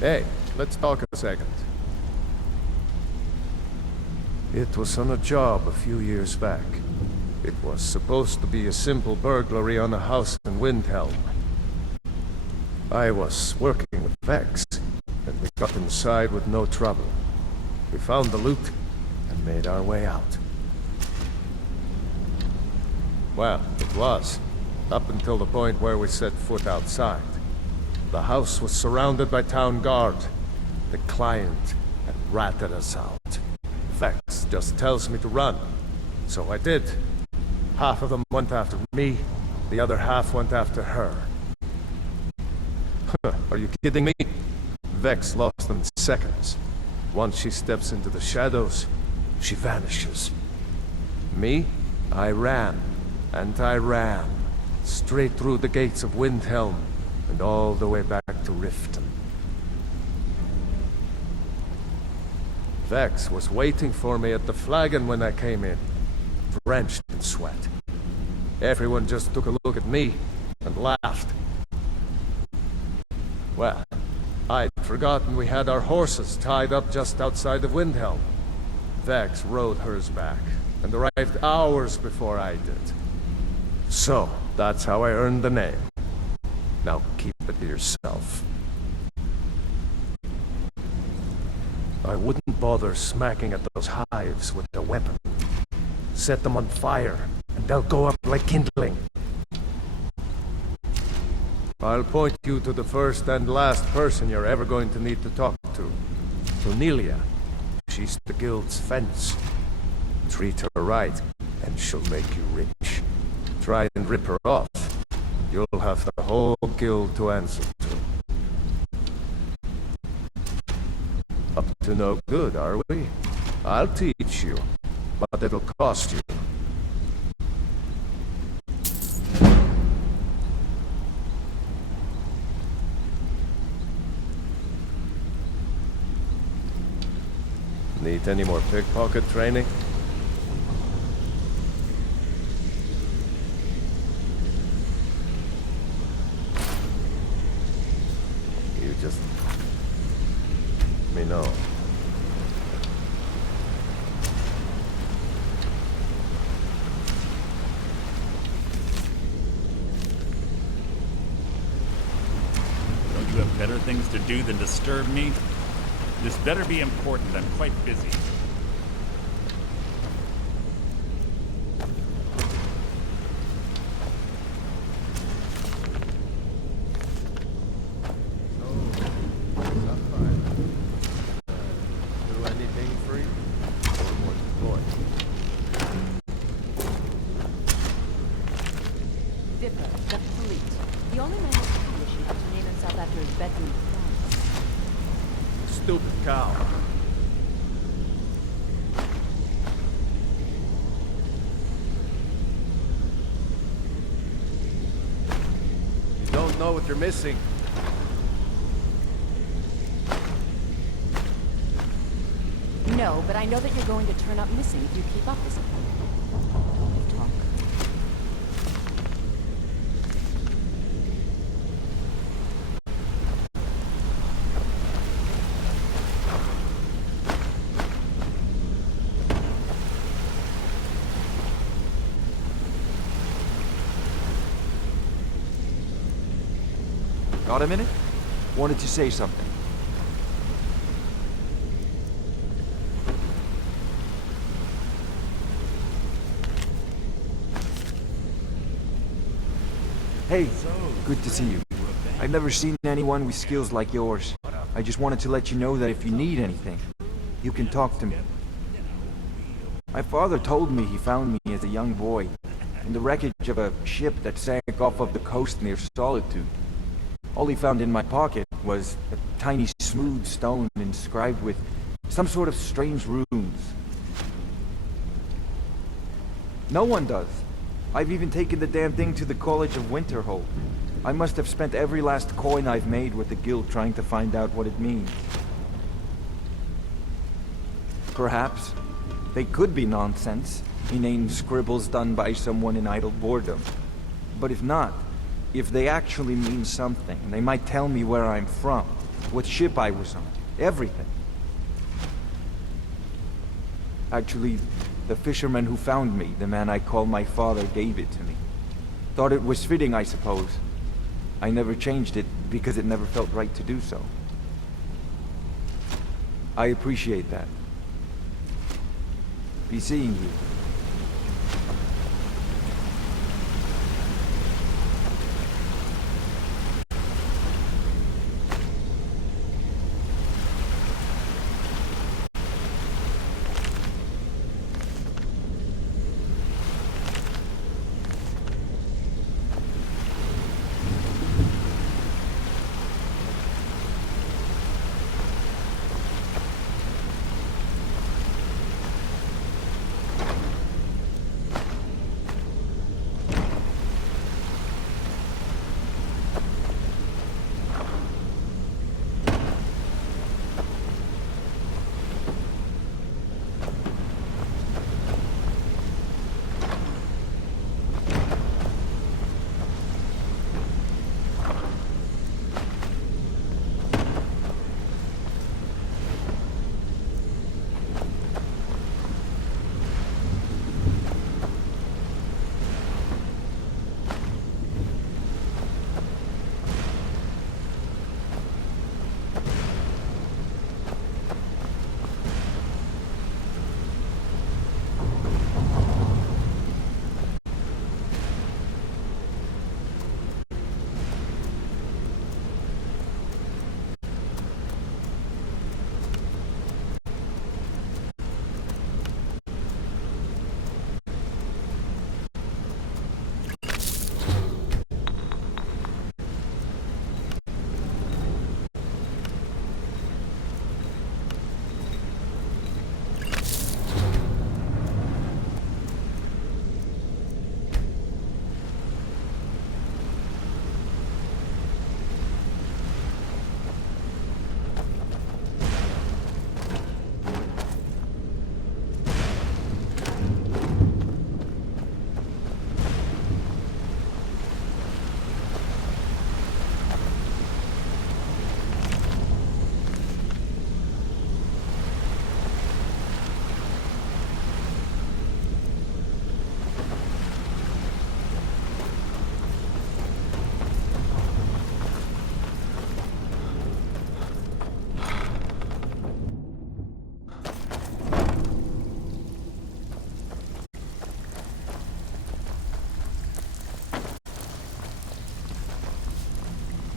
Hey, let's talk a second. It was on a job a few years back. It was supposed to be a simple burglary on a house in Windhelm. I was working with Vex, and we got inside with no trouble. We found the loot, and made our way out. Well, it was, up until the point where we set foot outside. The house was surrounded by town guard. The client had ratted us out. Vex just tells me to run, so I did. Half of them went after me, the other half went after her. Are you kidding me? Vex lost them in seconds. Once she steps into the shadows, she vanishes. Me? I ran, and I ran, straight through the gates of Windhelm, and all the way back to Riften. Vex was waiting for me at the flagon when I came in, drenched in sweat. Everyone just took a look at me and laughed. Well, I'd forgotten we had our horses tied up just outside of Windhelm. Vex rode hers back, and arrived hours before I did. So, that's how I earned the name. Now keep it to yourself. I wouldn't bother smacking at those hives with a weapon. Set them on fire, and they'll go up like kindling. I'll point you to the first and last person you're ever going to need to talk to. Cornelia. She's the guild's fence. Treat her right, and she'll make you rich. Try and rip her off. You'll have the whole guild to answer to. Up to no good, are we? I'll teach you, but it'll cost you. Need any more pickpocket training? You just... let me know. Don't you have better things to do than disturb me? This better be important. I'm quite busy. The only man who's foolish enough to name himself after his bedroom friend. Stupid cow. You don't know what you're missing. No, but I know that you're going to turn up missing if you keep up this talk. Got a minute? Wanted to say something. Hey, good to see you. I've never seen anyone with skills like yours. I just wanted to let you know that if you need anything, you can talk to me. My father told me he found me as a young boy in the wreckage of a ship that sank off of the coast near Solitude. All he found in my pocket was a tiny smooth stone inscribed with some sort of strange runes. No one does. I've even taken the damn thing to the College of Winterhold. I must have spent every last coin I've made with the guild trying to find out what it means. Perhaps they could be nonsense, inane scribbles done by someone in idle boredom. But if not, if they actually mean something, they might tell me where I'm from. what ship I was on, everything. Actually, the fisherman who found me, the man I call my father, gave it to me. Thought it was fitting, I suppose. I never changed it because it never felt right to do so. I appreciate that. Be seeing you.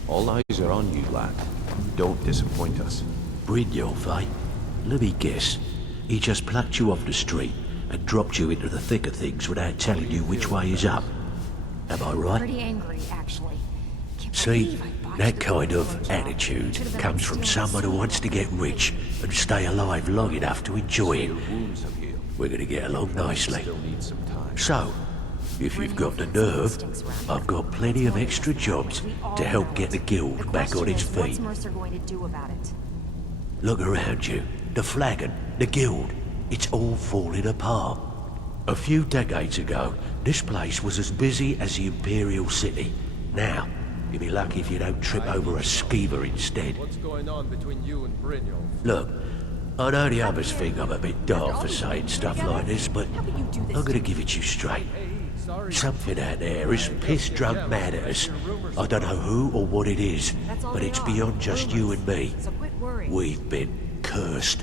All eyes are on you, lad. Don't disappoint us. Brynjolf, eh? Let me guess. He just plucked you off the street and dropped you into the thick of things without telling you which way is up. Am I right? Pretty angry, actually. Can't See, believe I bought that you kind of job. attitude Should've been comes from stealing someone who some wants to get rich and stay alive long enough to enjoy it. Your wounds have healed. We're gonna get along nicely. Still need some time. So, if you've got the nerve, I've got plenty of extra jobs to help get the guild back on its feet. What's Mercer going to do about it? Look around you. The flagon, the guild, it's all falling apart. A few decades ago, this place was as busy as the Imperial City. Now, you'll be lucky if you don't trip over a skeever instead. What's going on between you and Brynjolf? Look, I know the others think I'm a bit daft for saying stuff like this, but How can you do this? I'm gonna give it to you straight. Sorry. Something out there is piss-drunk mad at us. I don't know who or what it is, That's all but they it's are. beyond just you and me. So quit worrying. We've been cursed.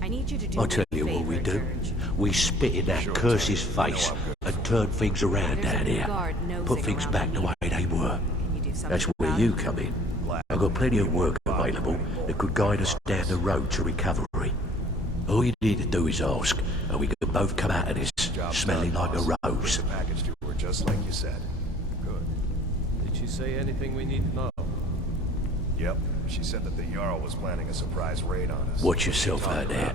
I need you to do I'll me tell a you what favor, we do. George. We spit in that curse's face and turn things around There's a down new here. guard nosing Put things around back the me. way they were. Can you do something That's where about you it? come in. I've got plenty of work available that could guide us down the road to recovery. All you need to do is ask, and we can both come out of this smelling like a rose. The package to her just like you said. Good. Did she say anything we need to know? Yep, she said that the Jarl was planning a surprise raid on us. Watch yourself out there.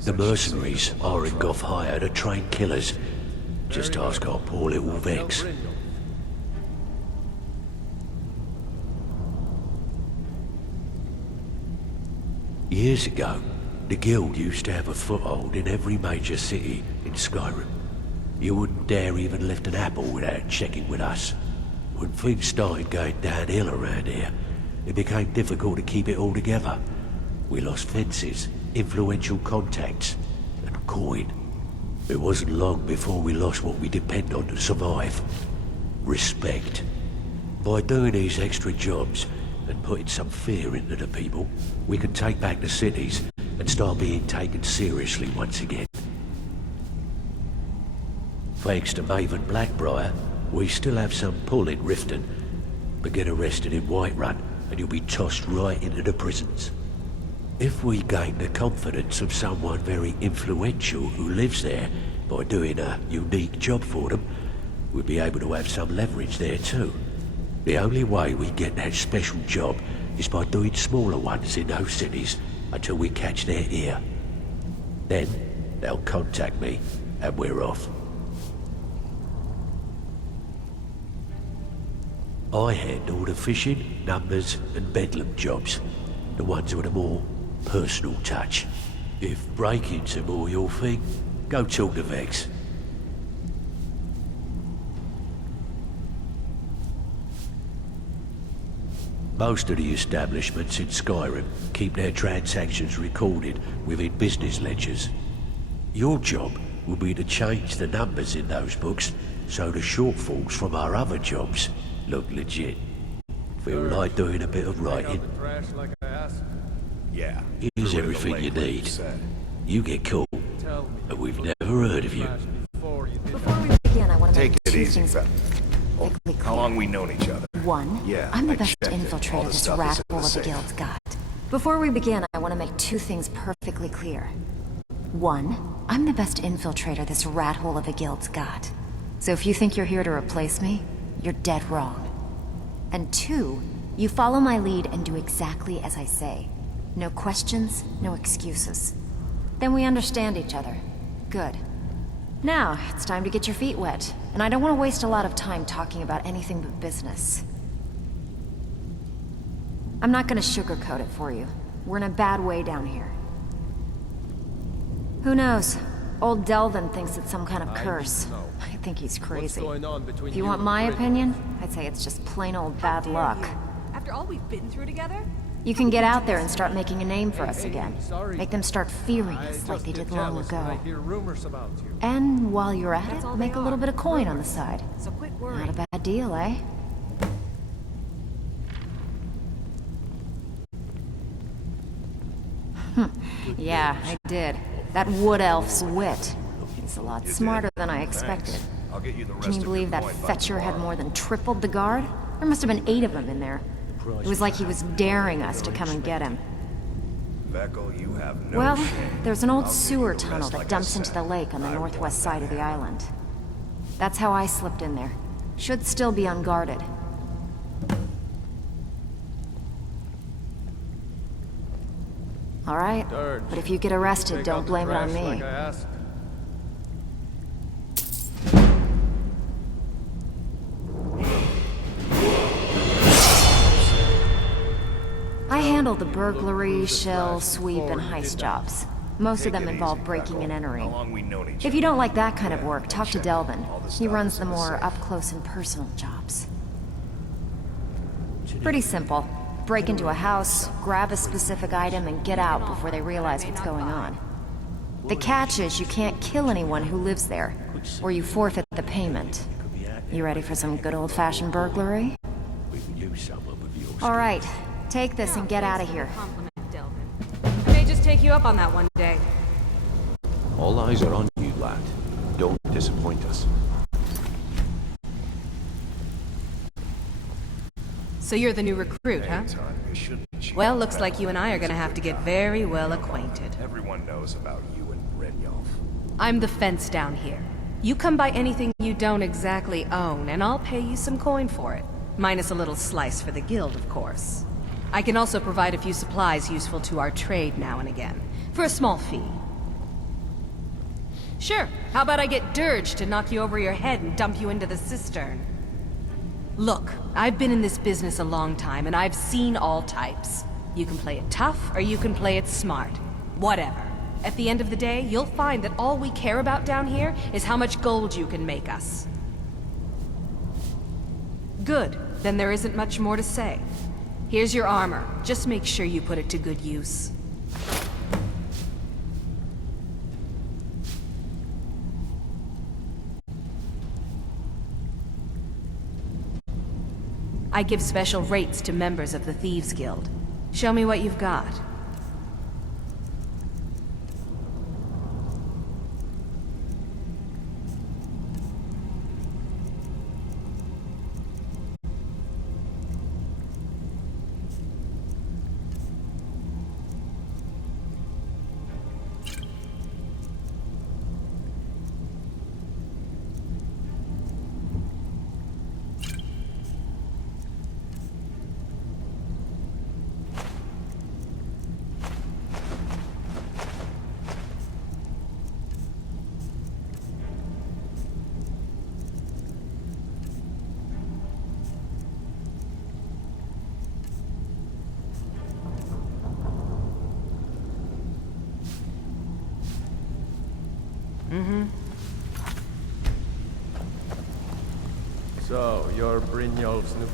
The mercenaries are in Goth hire to train killers. Just ask our poor little Tell Vex. Brynjolf. Years ago, the guild used to have a foothold in every major city in Skyrim. You wouldn't dare even lift an apple without checking with us. When things started going downhill around here, it became difficult to keep it all together. We lost fences, influential contacts, and coin. It wasn't long before we lost what we depend on to survive. Respect. By doing these extra jobs and putting some fear into the people, we can take back the cities and start being taken seriously once again. Thanks to Maven Blackbriar, we still have some pull in Riften, but get arrested in Whiterun and you'll be tossed right into the prisons. If we gain the confidence of someone very influential who lives there by doing a unique job for them, we'll be able to have some leverage there too. The only way we get that special job is by doing smaller ones in those cities until we catch their ear. Then they'll contact me and we're off. I handle the fishing, numbers and bedlam jobs, the ones with a more personal touch. If break-ins are more your thing, go talk to Vex. Most of the establishments in Skyrim keep their transactions recorded within business ledgers. Your job will be to change the numbers in those books so the shortfalls from our other jobs look legit. Feel like doing a bit of writing? Yeah. Here's everything you need. You get caught, and we've never heard of you. Before we begin, I want to Take make it two easy, things fella. Oh, perfectly how clear. long we known each other? One, Yeah, I'm the I best checked it. All infiltrator the this stuff is rat in hole the of the safe. guild's got. Before we begin, I want to make two things perfectly clear. One, I'm the best infiltrator this rat hole of a guild's got. So if you think you're here to replace me, you're dead wrong. And two, you follow my lead and do exactly as I say. No questions, no excuses. Then we understand each other. Good. Now, it's time to get your feet wet, and I don't want to waste a lot of time talking about anything but business. I'm not gonna sugarcoat it for you. We're in a bad way down here. Who knows? Old Delvin thinks it's some kind of curse. I think he's crazy. If you want my opinion, I'd say it's just plain old bad luck. After all we've been through together? You can get out there and start making a name for us again. Make them start fearing us like they did long ago. And while you're at it, make a little bit of coin on the side. So quit Not worrying. a bad deal, eh? Yeah, I did. That wood elf's wit. He's a lot smarter than I expected. Thanks. I'll get you the rest Can you of your believe that coin by fetcher had tomorrow. more than tripled the guard? There must have been 8 of them in there. It was like he was daring us to come and get him. Vekel, you have no Well, shame. there's an old I'll give you sewer the tunnel rest that like I dumps into said. the lake on the I northwest want side of that. the island. That's how I slipped in there. Should still be unguarded. All right, but if you get arrested, don't blame it on me. I handle the burglary, shell, sweep, and heist jobs. Most of them involve breaking and How entering. long we known each If you other? don't like that kind of work, talk to Check. Delvin. All the He stuff runs is the in the more safe. up-close and personal jobs. Pretty simple. Break into a house, grab a specific item, and get out before they realize what's going on. The catch is you can't kill anyone who lives there, or you forfeit the payment. You ready for some good old-fashioned burglary? We can use someone with your All right, take this and get out of here. Compliment, Delvin. I may just take you up on that one day. All eyes are on you, lad. Don't disappoint us. So you're the new recruit, huh? Son, you shouldn't be cheating Well, on looks Vekel. like you and I are gonna have to get very well acquainted. Everyone knows about you and Brynjolf. I'm the fence down here. You come by anything you don't exactly own, and I'll pay you some coin for it. Minus a little slice for the guild, of course. I can also provide a few supplies useful to our trade now and again, for a small fee. Sure, how about I get Dirge to knock you over your head and dump you into the cistern? Look, I've been in this business a long time, and I've seen all types. You can play it tough, or you can play it smart. Whatever. At the end of the day, you'll find that all we care about down here is how much gold you can make us. Good. Then there isn't much more to say. Here's your armor. Just make sure you put it to good use. I give special rates to members of the Thieves Guild. Show me what you've got. So, you're Brynjolf's new...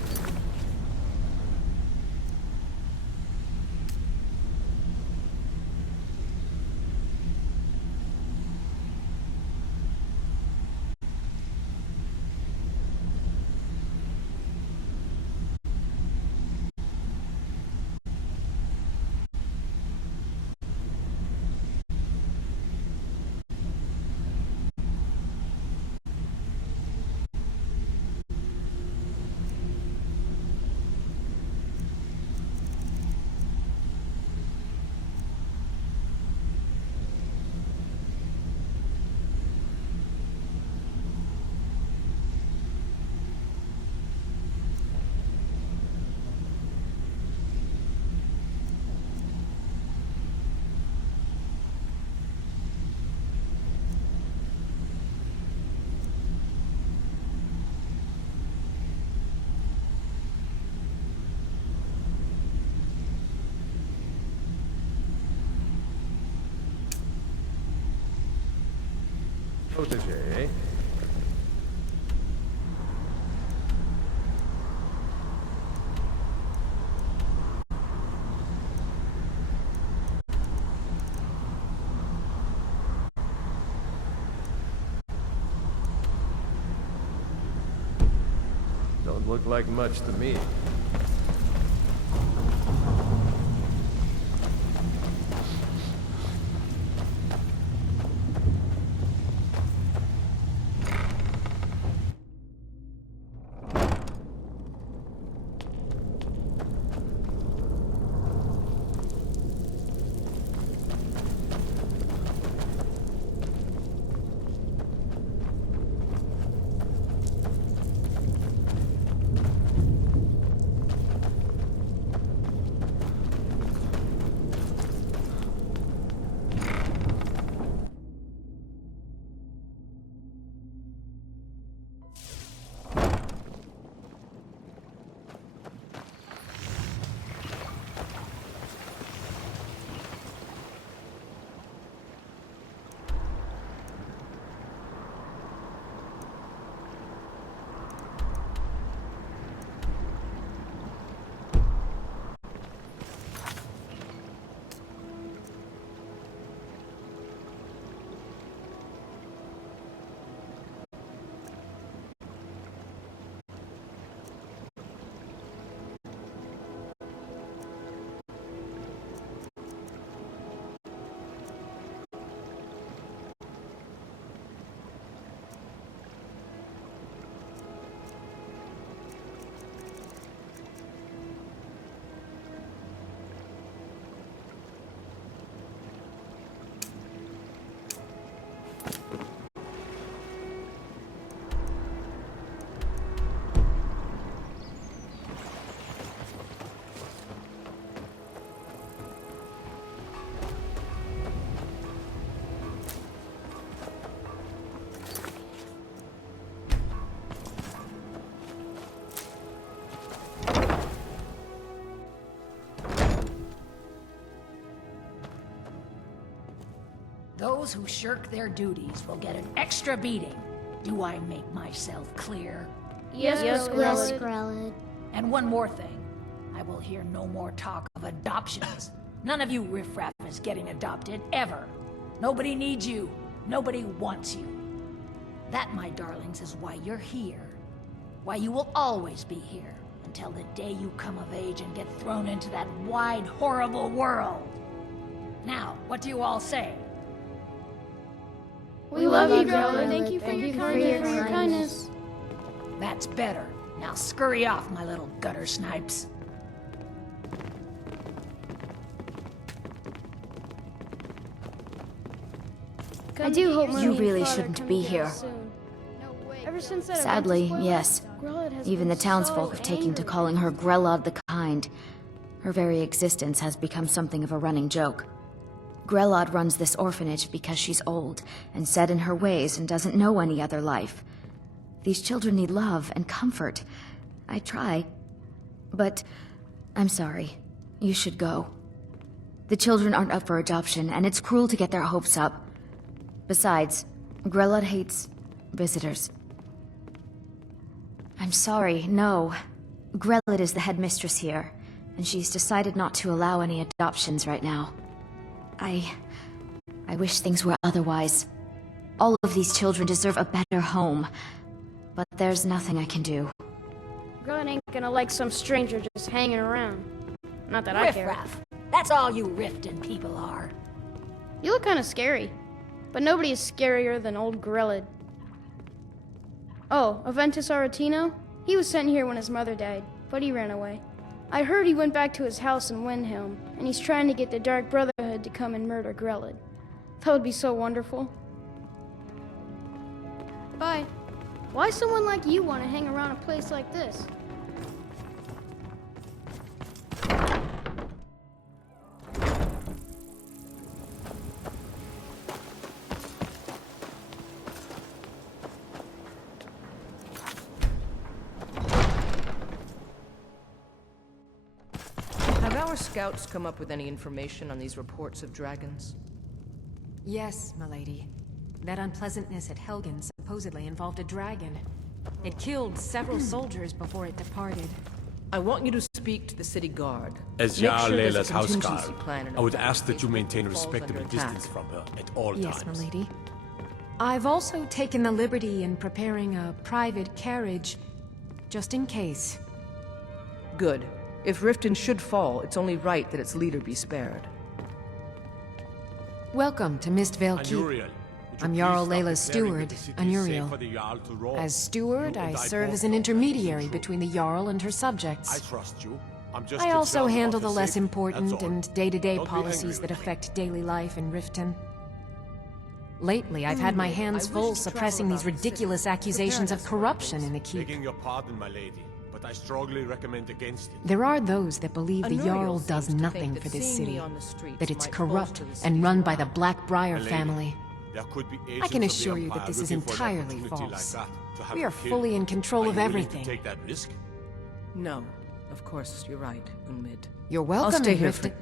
protege, eh? Don't look like much to me. Those who shirk their duties will get an extra beating. Do I make myself clear? Yes, Skrelid. And one more thing. I will hear no more talk of adoptions. None of you riffraff is getting adopted, ever. Nobody needs you. Nobody wants you. That, my darlings, is why you're here. Why you will always be here, until the day you come of age and get thrown into that wide, horrible world. Now, what do you all say? We love you, Grella. Thank you for your kindness. That's better. Now scurry off, my little gutter snipes. I do hope You really shouldn't be here. Sadly, yes. Even the townsfolk have taken to calling her Grella the Kind. Her very existence has become something of a running joke. Grelod runs this orphanage because she's old and set in her ways and doesn't know any other life. These children need love and comfort. I try, but I'm sorry. You should go. The children aren't up for adoption, and it's cruel to get their hopes up. Besides, Grelod hates visitors. I'm sorry, no. Grelod is the headmistress here, and she's decided not to allow any adoptions right now. I wish things were otherwise. All of these children deserve a better home, but there's nothing I can do. Grella ain't gonna like some stranger just hanging around. Not that I care. Riffraff. That's all you Riften people are. You look kinda scary, but nobody is scarier than old Grella. Oh, Aventus Aretino? He was sent here when his mother died, but he ran away. I heard he went back to his house in Windhelm, and he's trying to get the Dark Brotherhood to come and murder Grelod. That would be so wonderful. Bye. Why someone like you want to hang around a place like this? Have our scouts come up with any information on these reports of dragons? Yes, milady. That unpleasantness at Helgen supposedly involved a dragon. It killed several soldiers before it departed. I want you to speak to the city guard. As Make Jarl sure there's a Layla's houseguard, plan in I would effect ask that you in case maintain a it falls respectable under attack. distance from her at all Yes, times. milady. I've also taken the liberty in preparing a private carriage, just in case. Good. If Riften should fall, it's only right that its leader be spared. Welcome to Mistvale Keep. Anuriel, would you I'm please Jarl stop Layla's declaring steward, that the city is safe Anuriel. for the Jarl to roam? As steward, You I and serve both as an know intermediary this is true. between the Jarl and her I subjects. trust you. I'm just I also concerned handle about the your less safety, important that's all. and day-to-day Don't be angry policies that with me. affect daily life in Riften. Lately, I've had my hands I full wish to travel suppressing these about the city. ridiculous accusations Prepare of us for corruption in the keep. Begging your pardon, my lady, but I strongly recommend against it. There are those that believe the Anuriel Jarl seems does to think nothing that for this seeing me city, on the streets that it's might corrupt bolster the and city's run by the morale. Blackbriar My lady, family. There could be I can agents of the assure you that Empire this is looking for an entirely opportunity false. like that to have We you are killed. fully in control Are of you willing to everything. take that risk? No, of course, you're right, Unmid. You're welcome, I'll stay here Riften.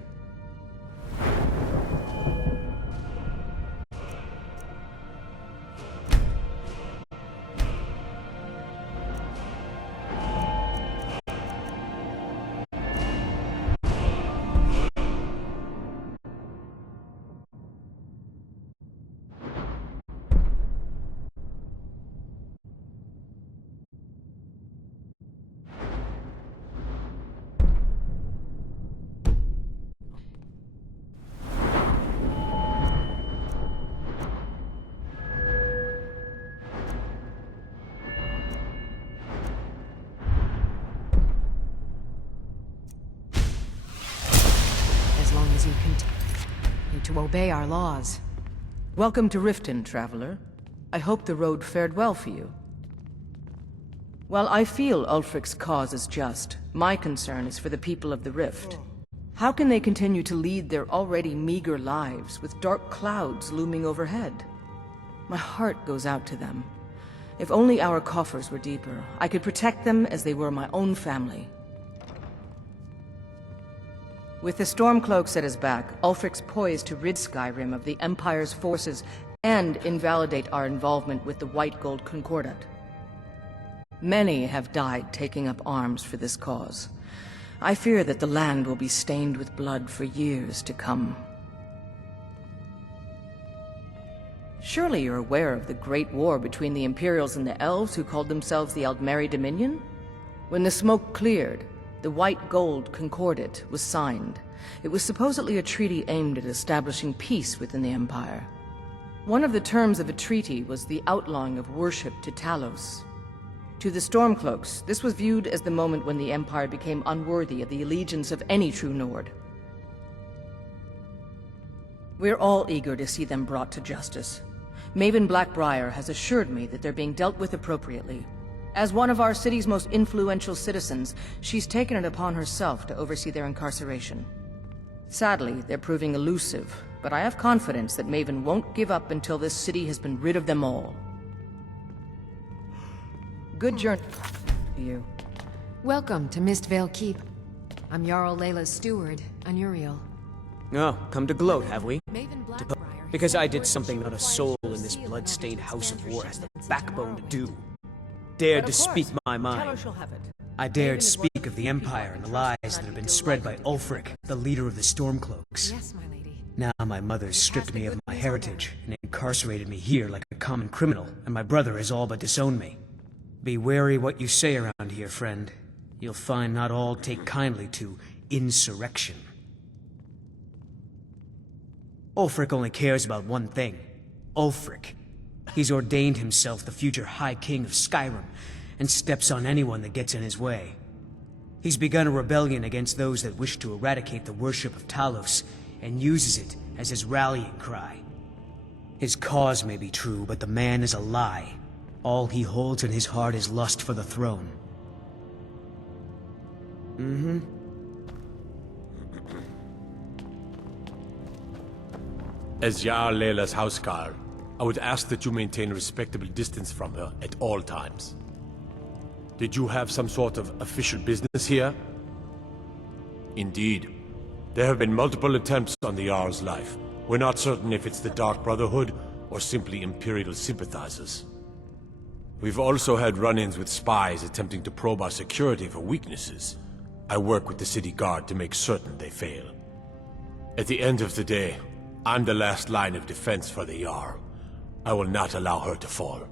As long as you continue to obey our laws. Welcome to Riften, traveler. I hope the road fared well for you. While I feel Ulfric's cause is just, my concern is for the people of the Rift. How can they continue to lead their already meager lives with dark clouds looming overhead? My heart goes out to them. If only our coffers were deeper, I could protect them as they were my own family. With the Stormcloaks at his back, Ulfric's poised to rid Skyrim of the Empire's forces and invalidate our involvement with the White Gold Concordat. Many have died taking up arms for this cause. I fear that the land will be stained with blood for years to come. Surely you're aware of the Great War between the Imperials and the Elves who called themselves the Aldmeri Dominion? When the smoke cleared, the White Gold Concordat was signed. It was supposedly a treaty aimed at establishing peace within the Empire. One of the terms of a treaty was the outlawing of worship to Talos. To the Stormcloaks, this was viewed as the moment when the Empire became unworthy of the allegiance of any true Nord. We're all eager to see them brought to justice. Maven Blackbriar has assured me that they're being dealt with appropriately. As one of our city's most influential citizens, she's taken it upon herself to oversee their incarceration. Sadly, they're proving elusive, but I have confidence that Maven won't give up until this city has been rid of them all. Good journey to you. Welcome to Mistvale Keep. I'm Jarl Layla's steward, Anuriel. Oh, come to gloat, have we? Maven Because I did something not a soul in this blood-stained house of war has the backbone to do. Dared to speak my mind. I dared speak of the Empire and the lies that have been spread by Ulfric, the leader of the Stormcloaks. Yes, my lady. Now my mother stripped me of my heritage and incarcerated me here like a common criminal, and my brother has all but disowned me. Be wary what you say around here, friend. You'll find not all take kindly to insurrection. Ulfric only cares about one thing. Ulfric. He's ordained himself the future High King of Skyrim, and steps on anyone that gets in his way. He's begun a rebellion against those that wish to eradicate the worship of Talos, and uses it as his rallying cry. His cause may be true, but the man is a lie. All he holds in his heart is lust for the throne. As Jarl Layla's housecarl, I would ask that you maintain a respectable distance from her at all times. Did you have some sort of official business here? Indeed. There have been multiple attempts on the Jarl's life. We're not certain if it's the Dark Brotherhood or simply Imperial sympathizers. We've also had run-ins with spies attempting to probe our security for weaknesses. I work with the city guard to make certain they fail. At the end of the day, I'm the last line of defense for the Jarl. I will not allow her to fall.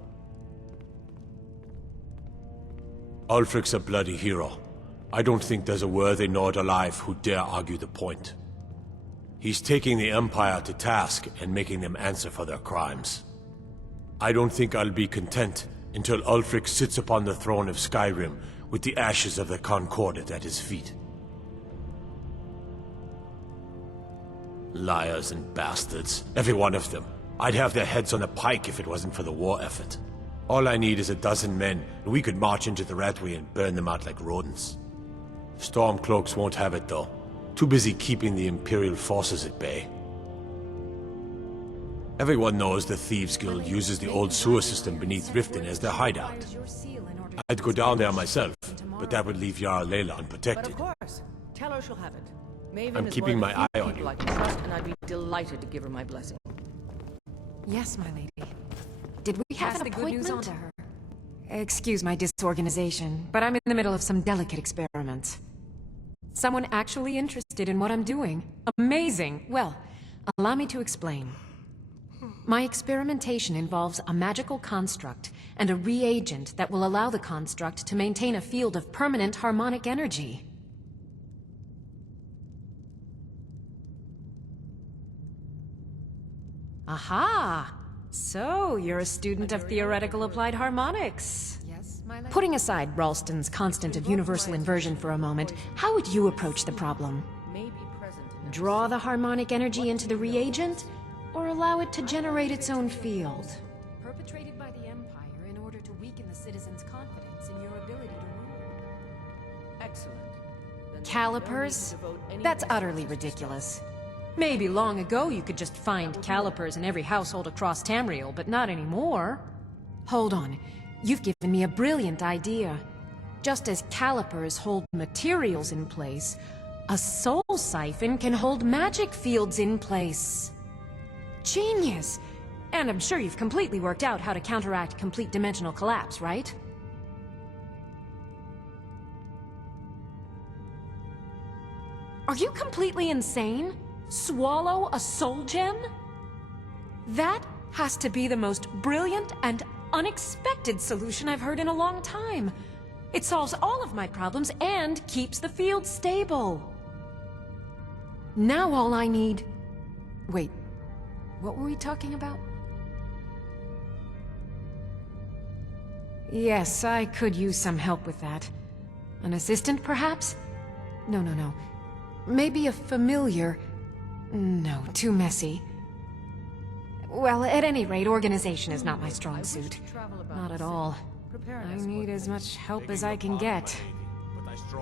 Ulfric's a bloody hero. I don't think there's a worthy Nord alive who dare argue the point. He's taking the Empire to task and making them answer for their crimes. I don't think I'll be content until Ulfric sits upon the throne of Skyrim with the ashes of the Concordat at his feet. Liars and bastards, every one of them. I'd have their heads on a pike if it wasn't for the war effort. All I need is a dozen men, and we could march into the Ratway and burn them out like rodents. Stormcloaks won't have it, though. Too busy keeping the Imperial forces at bay. Everyone knows the Thieves Guild uses the old sewer system beneath Riften as their hideout. I'd go down there myself, but that would leave Jarl Layla unprotected. But of course, tell her she'll have it. Maven I'm is keeping one of my the few eye on people you. I can trust, and I'd be delighted to give her my blessing. Yes, my lady. Did we Pass have the an good news on appointment? To her? Excuse my disorganization, but I'm in the middle of some delicate experiments. Someone actually interested in what I'm doing. Amazing! Well, allow me to explain. My experimentation involves a magical construct and a reagent that will allow the construct to maintain a field of permanent harmonic energy. Aha! So, you're a student of theoretical applied harmonics. Yes, my lady. Putting aside Ralston's constant of universal inversion for a moment, how would you approach the problem? Draw the harmonic energy into the reagent, or allow it to generate its own field? Perpetrated by the Empire in order to weaken the citizens' confidence in your ability to rule. Excellent. Calipers? That's utterly ridiculous. Maybe long ago you could just find calipers in every household across Tamriel, but not anymore. Hold on. You've given me a brilliant idea. Just as calipers hold materials in place, a soul siphon can hold magic fields in place. Genius! And I'm sure you've completely worked out how to counteract complete dimensional collapse, right? Are you completely insane? Swallow a soul gem? That has to be the most brilliant and unexpected solution I've heard in a long time. It solves all of my problems and keeps the field stable. Now all I need... Wait, what were we talking about? Yes, I could use some help with that. An assistant, perhaps? No. Maybe a familiar... No, too messy. Well, at any rate, organization is not my strong suit. Not at all. I need as much help as I can get.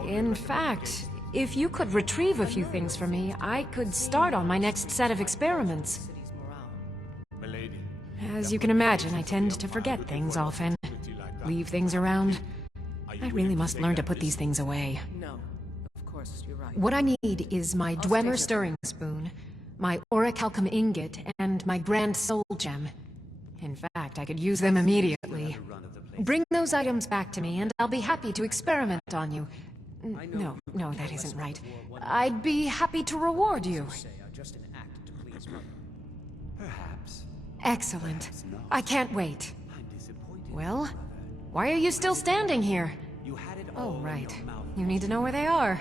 In fact, if you could retrieve a few things for me, I could start on my next set of experiments. As you can imagine, I tend to forget things often. Leave things around. I really must learn to put these things away. No, of course, you're right. What I need is my Dwemer stirring spoon, my orichalcum ingot, and my grand soul gem. In fact, I could use them immediately. Bring those items back to me, and I'll be happy to experiment on you. No, that isn't right. I'd be happy to reward you. Perhaps. Excellent. I can't wait. Well, why are you still standing here? Oh, right. You need to know where they are.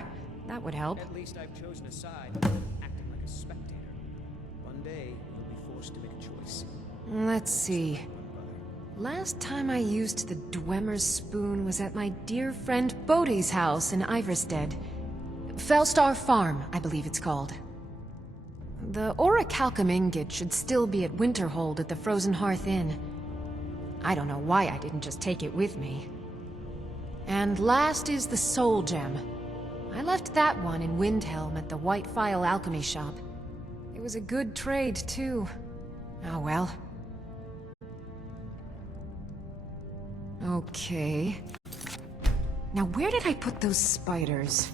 That would help. At least I've chosen a side, acting like a spectator. One day, you'll be forced to make a choice. Let's see. Last time I used the Dwemer's spoon was at my dear friend Bodhi's house in Iverstead. Fellstar Farm, I believe it's called. The orichalcum ingot should still be at Winterhold at the Frozen Hearth Inn. I don't know why I didn't just take it with me. And last is the soul gem. I left that one in Windhelm at the White Phial Alchemy Shop. It was a good trade, too. Oh well. Okay. Now where did I put those spiders?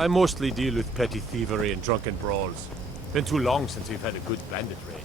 I mostly deal with petty thievery and drunken brawls. Been too long since we've had a good bandit raid.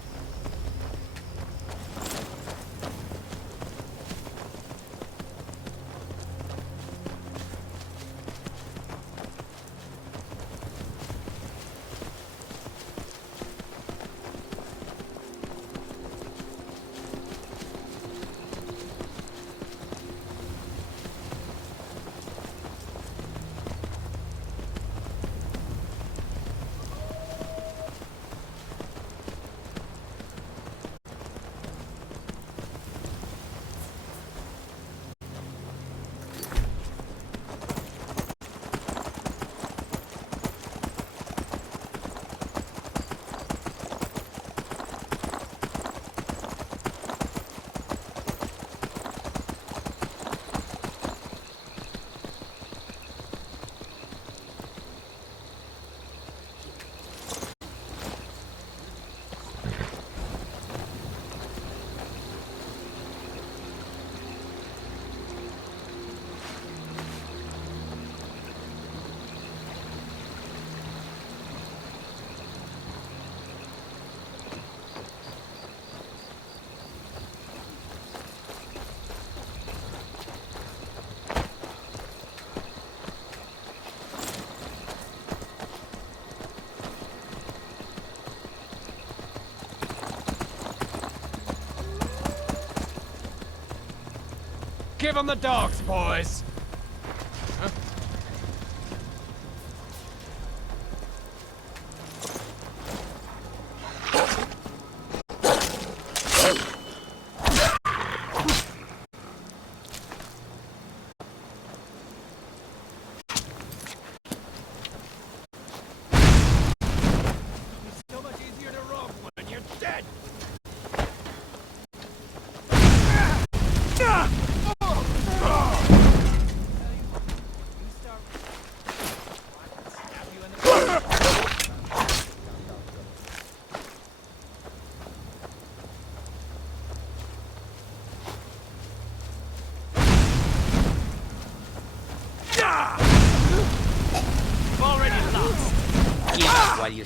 Give 'em the dogs, boys! So much easier to rob when you're dead! While you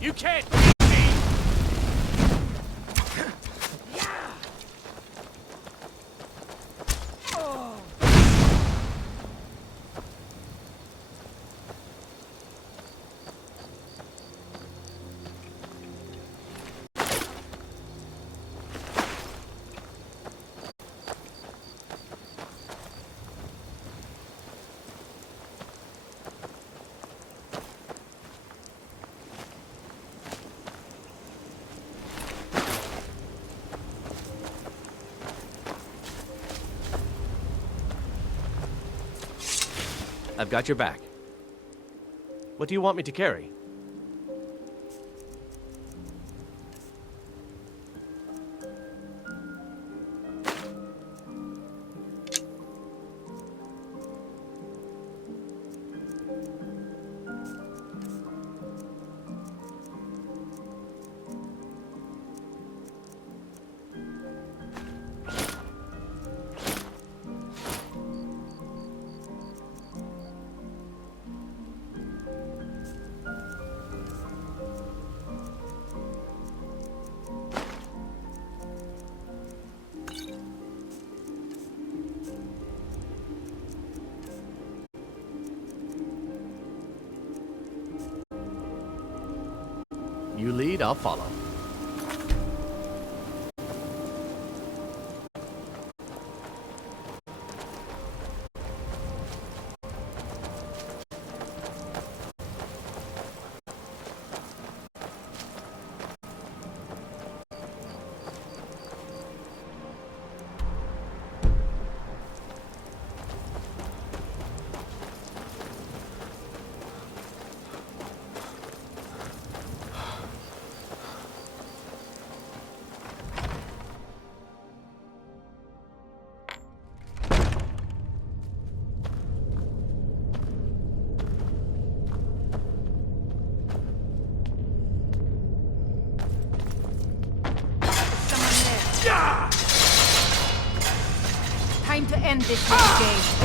You can't beat me! I've got your back. What do you want me to carry? You lead, I'll follow. Time to end this game.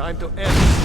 Time to end.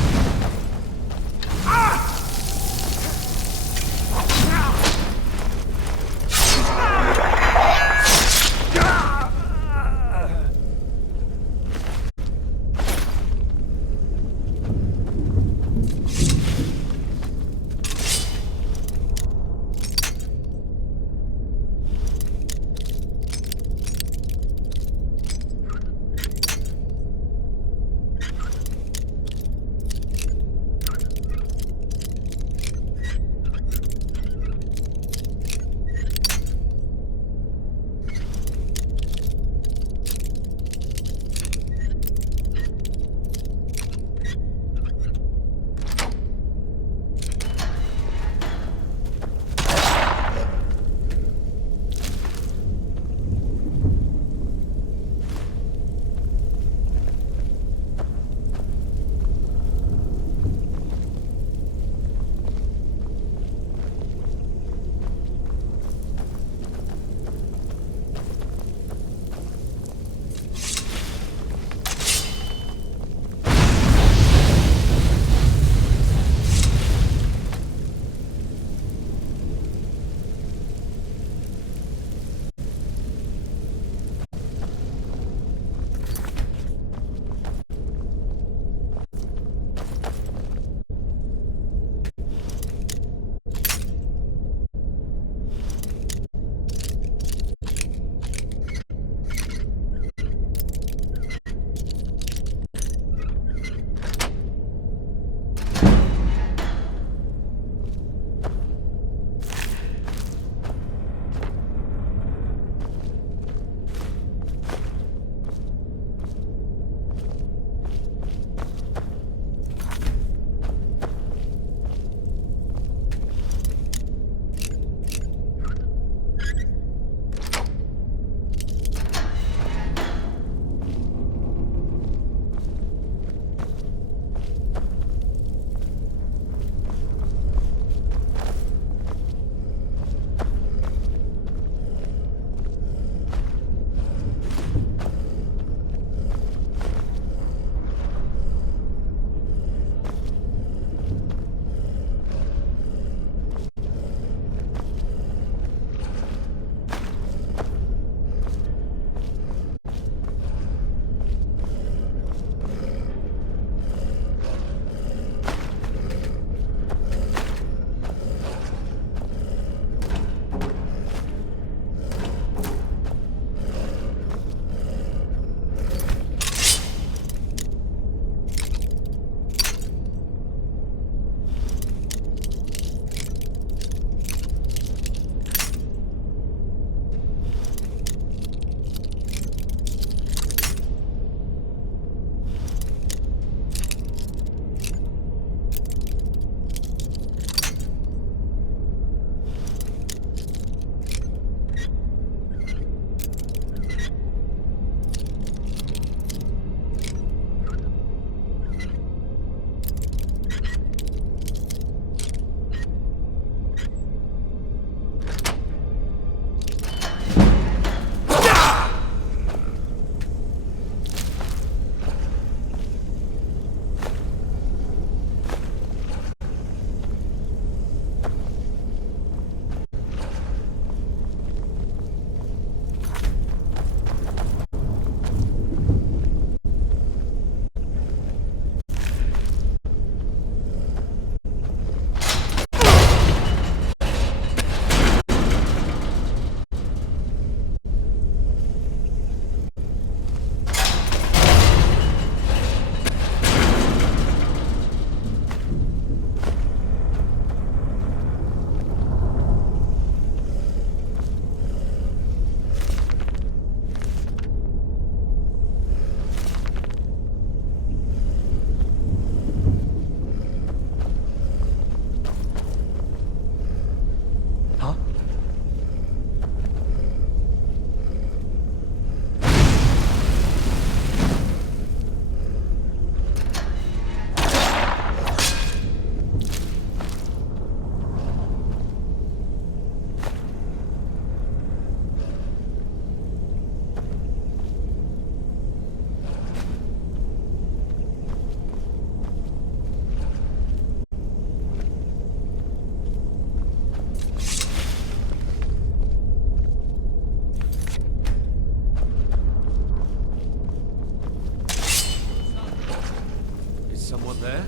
Someone there?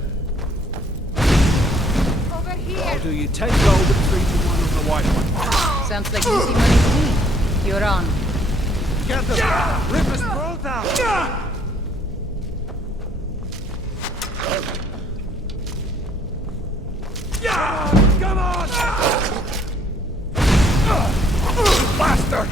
Over here! I'll do you 10 gold and 3 to 1 on the white one. Sounds like easy money to me. You're on. Get them! Rip us both out! Come on! Bastard!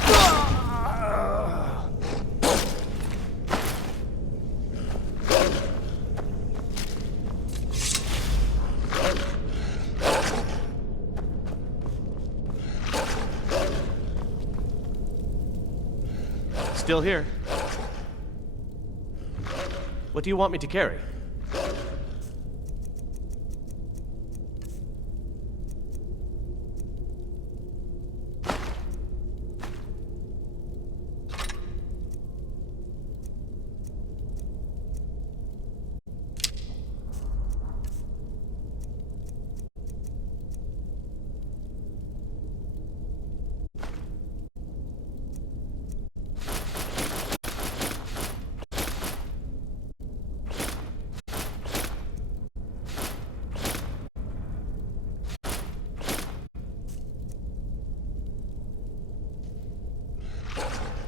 Still here. What do you want me to carry?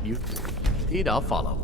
You need, I'll follow.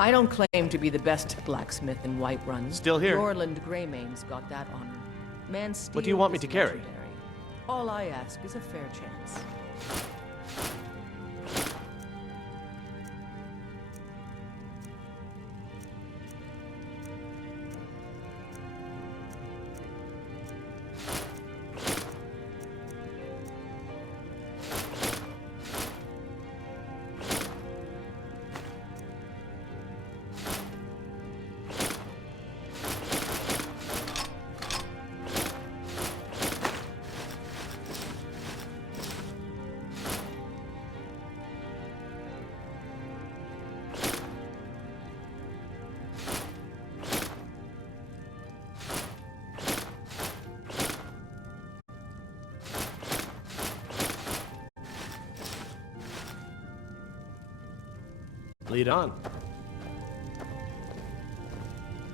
I don't claim to be the best blacksmith in Whiterun. Still here. Orland Greymane's got that honor. Man steel What do you want me is to carry? legendary. All I ask is a fair chance. Lead on.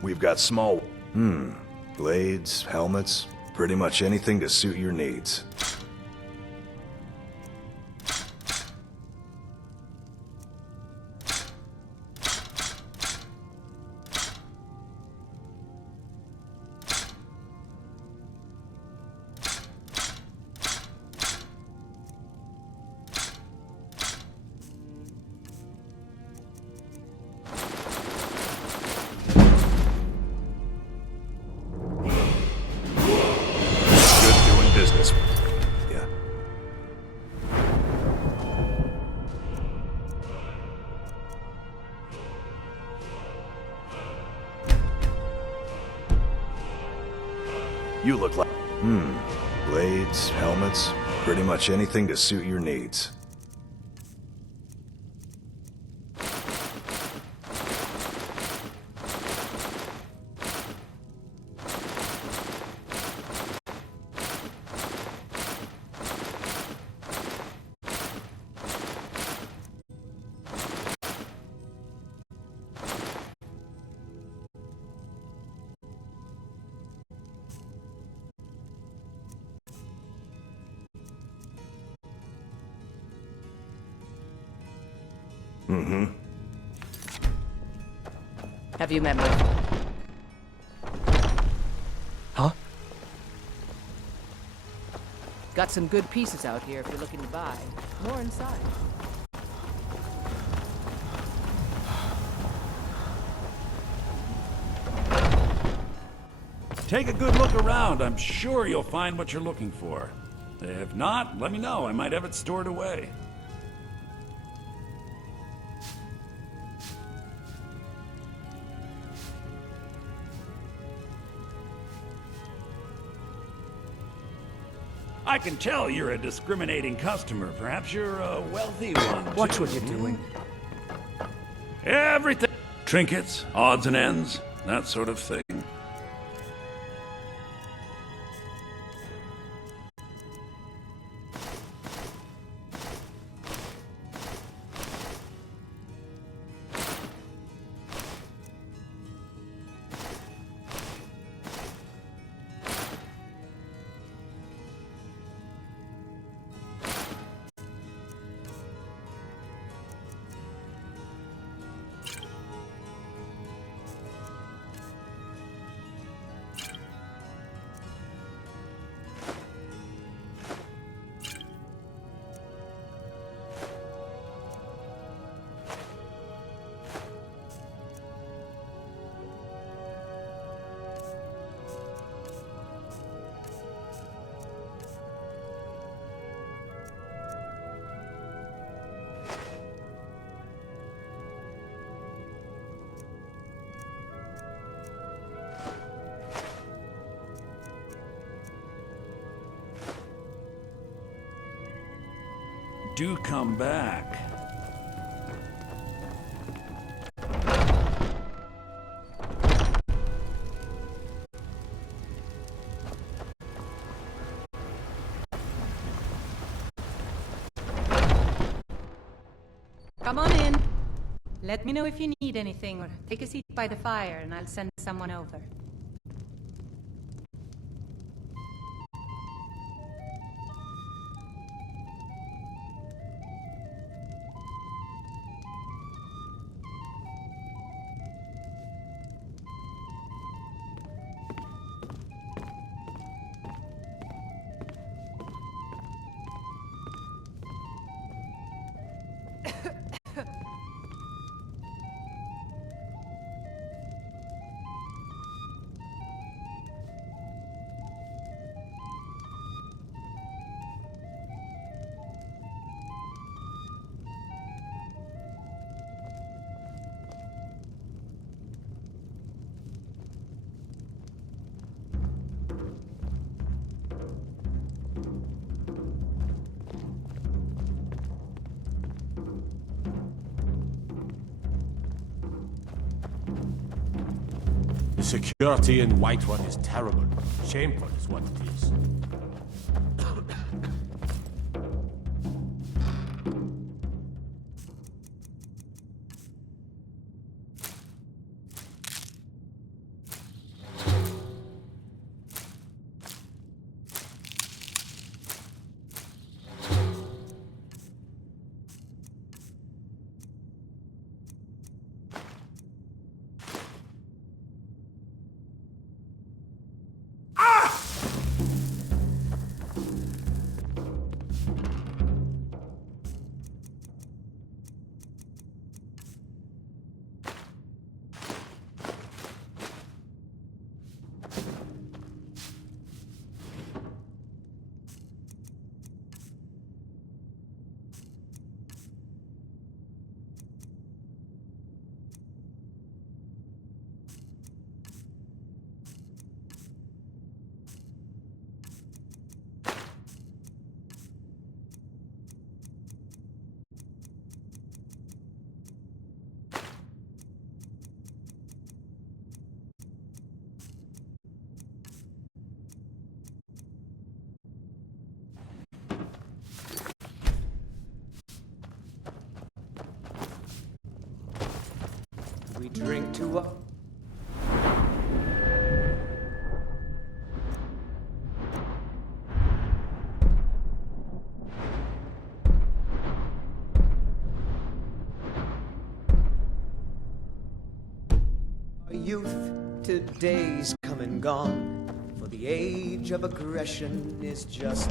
We've got small... blades, helmets, pretty much anything to suit your needs. Business. Yeah. You look like... blades, helmets, pretty much anything to suit your needs. Have you met my... Huh? Got some good pieces out here if you're looking to buy. More inside. Take a good look around. I'm sure you'll find what you're looking for. If not, let me know. I might have it stored away. I can tell you're a discriminating customer. Perhaps you're a wealthy one. Watch too. what you're doing. Everything. Trinkets, odds and ends, that sort of thing. Do come back. Come on in. Let me know if you need anything, or take a seat by the fire and I'll send someone over. The security in Whiterun is terrible. Shameful is what it is. We drink to a... Youth today's come and gone, for the age of aggression is just...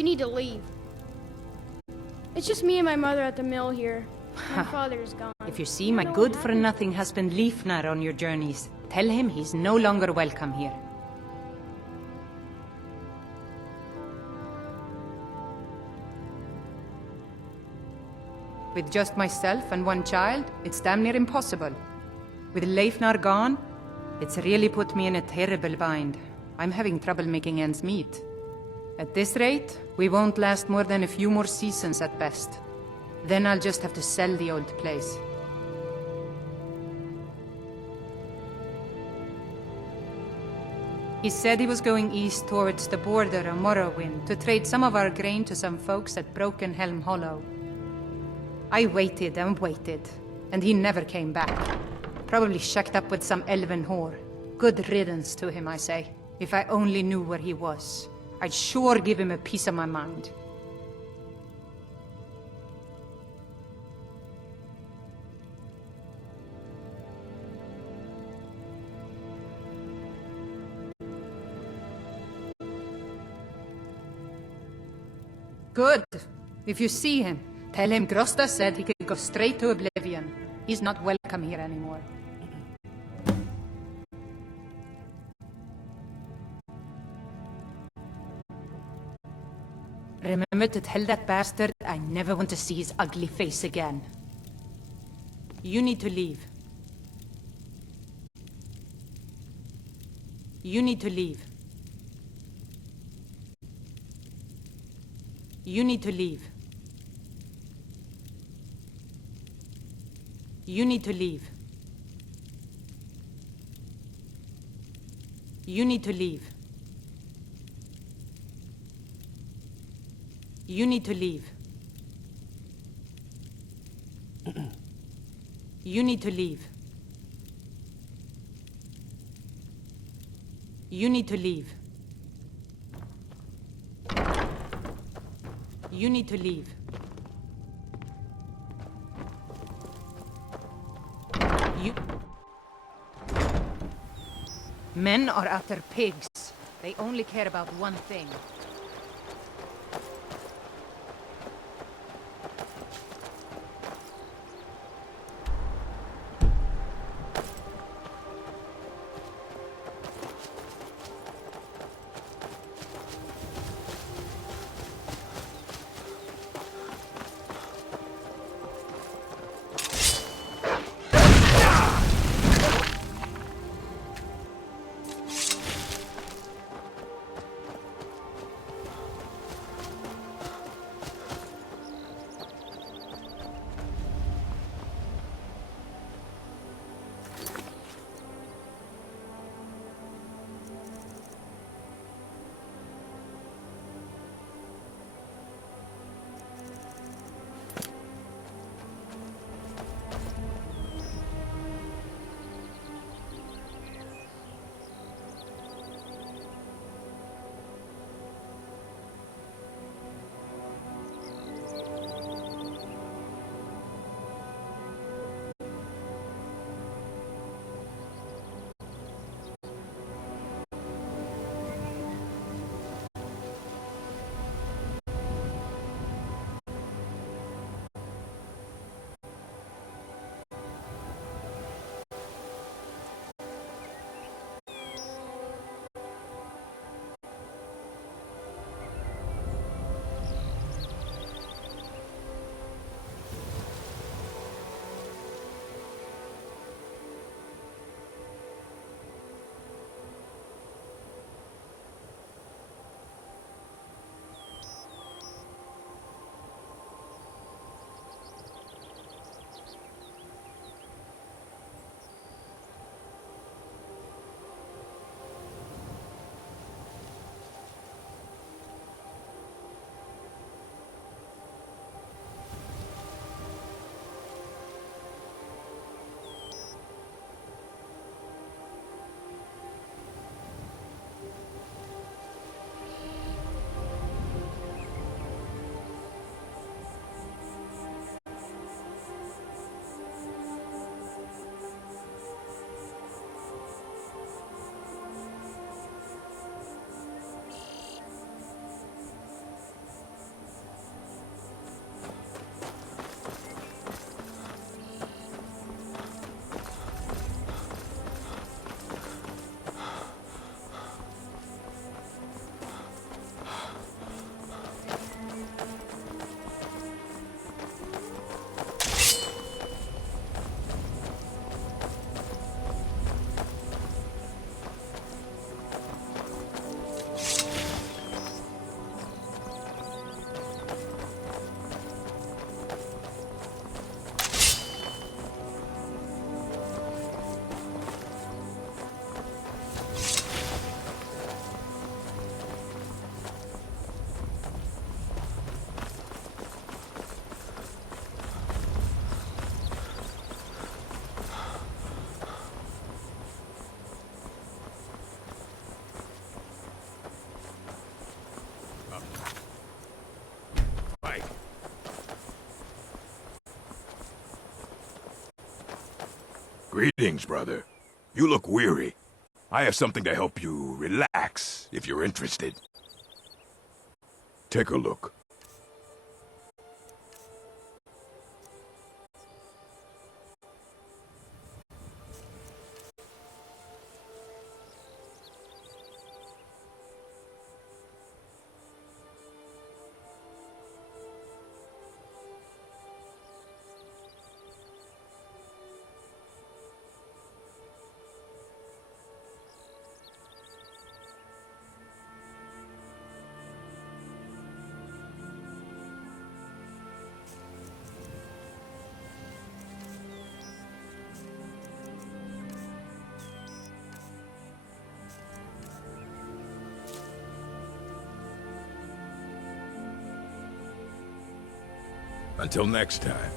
You need to leave. It's just me and my mother at the mill here. My father's gone. If you see my good-for-nothing husband Leifnar on your journeys, tell him he's no longer welcome here. With just myself and one child, it's damn near impossible. With Leifnar gone, it's really put me in a terrible bind. I'm having trouble making ends meet. At this rate, we won't last more than a few more seasons at best. Then I'll just have to sell the old place. He said he was going east towards the border of Morrowind to trade some of our grain to some folks at Broken Helm Hollow. I waited and waited, and he never came back. Probably shacked up with some elven whore. Good riddance to him, I say. If I only knew where he was, I'd sure give him a piece of my mind. Good. If you see him, tell him Grosta said he could go straight to Oblivion. He's not welcome here anymore. Remember to tell that bastard I never want to see his ugly face again. You need to leave. You need to leave. You need to leave. You need to leave. You need to leave. You need to leave. You need to leave. You need to leave. You need to leave. You... Men are utter pigs. They only care about one thing. Greetings, brother. You look weary. I have something to help you relax, if you're interested. Take a look. Until next time.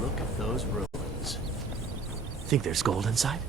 Look at those ruins. Think there's gold inside?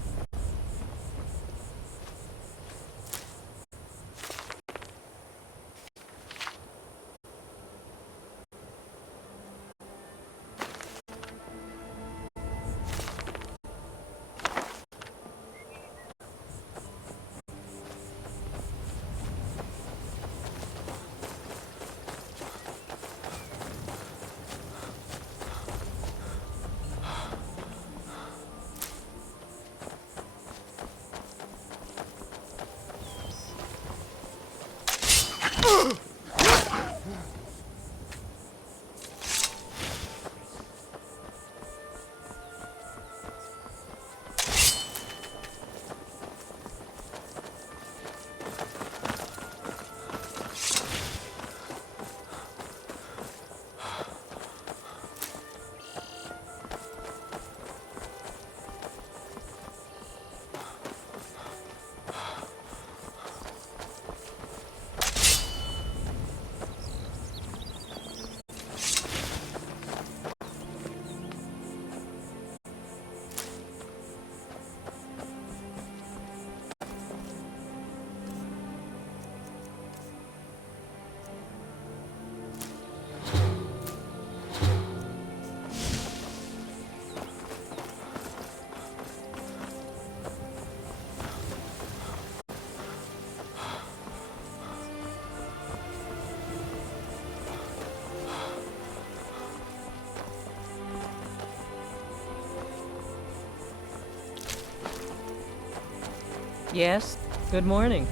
Yes, good morning.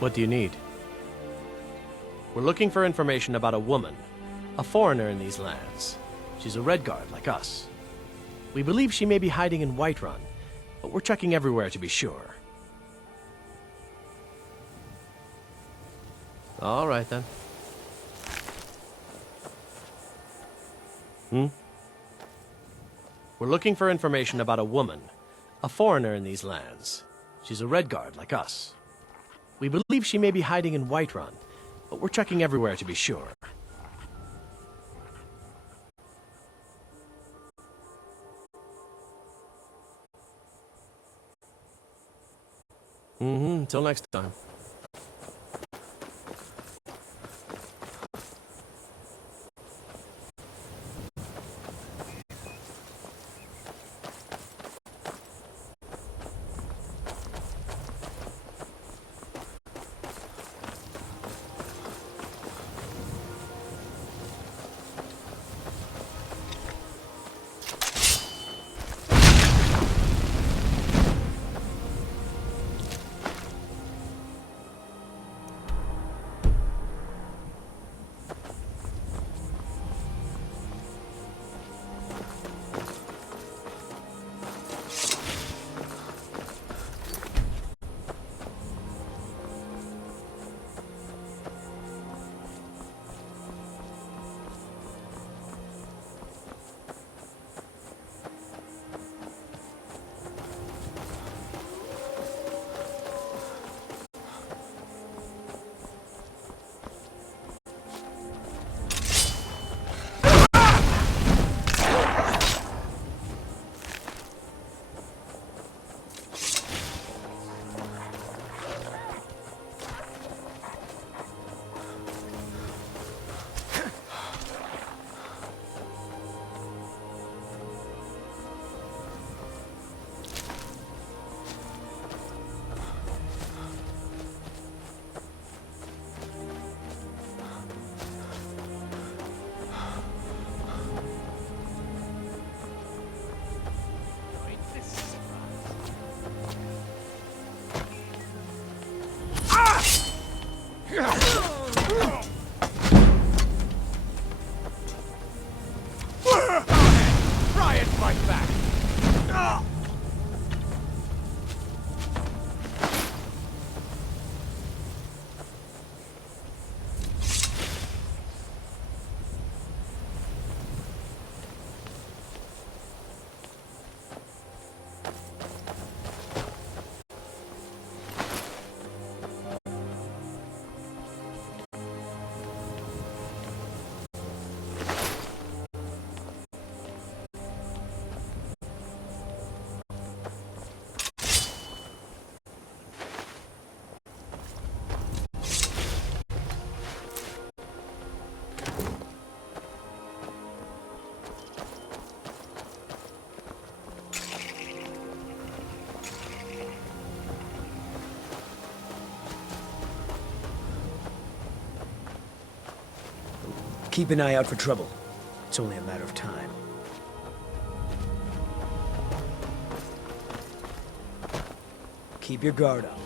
What do you need? We're looking for information about a woman, a foreigner in these lands. She's a Redguard like us. We believe she may be hiding in Whiterun, but we're checking everywhere to be sure. All right then. We're looking for information about a woman, a foreigner in these lands. She's a Redguard like us. We believe she may be hiding in Whiterun, but we're checking everywhere to be sure. Until next time. Try and fight back! Keep an eye out for trouble. It's only a matter of time. Keep your guard up.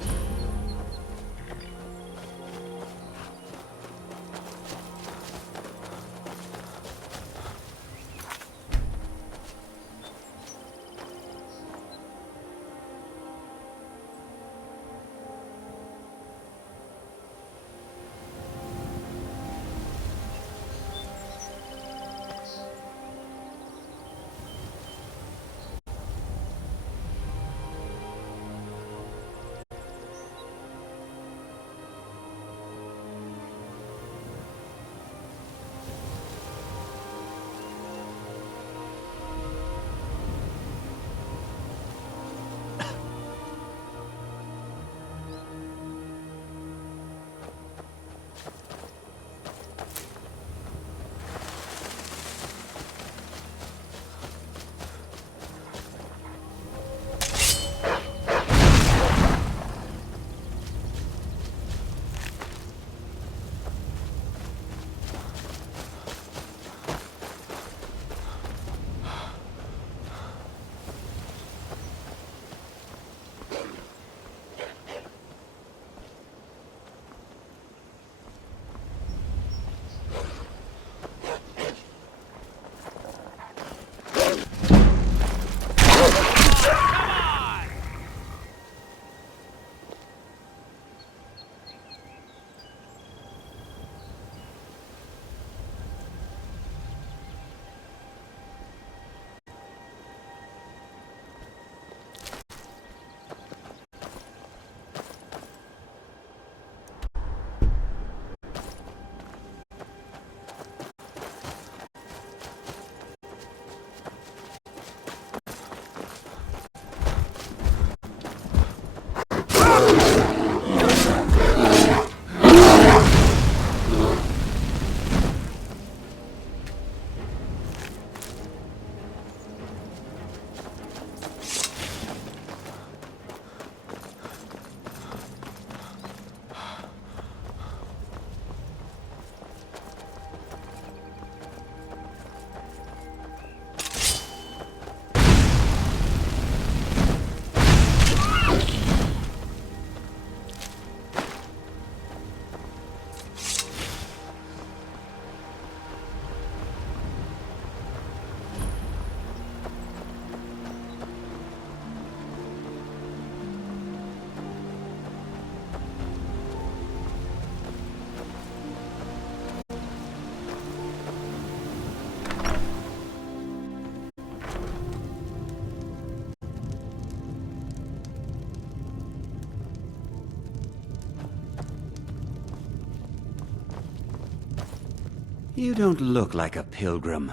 You don't look like a pilgrim.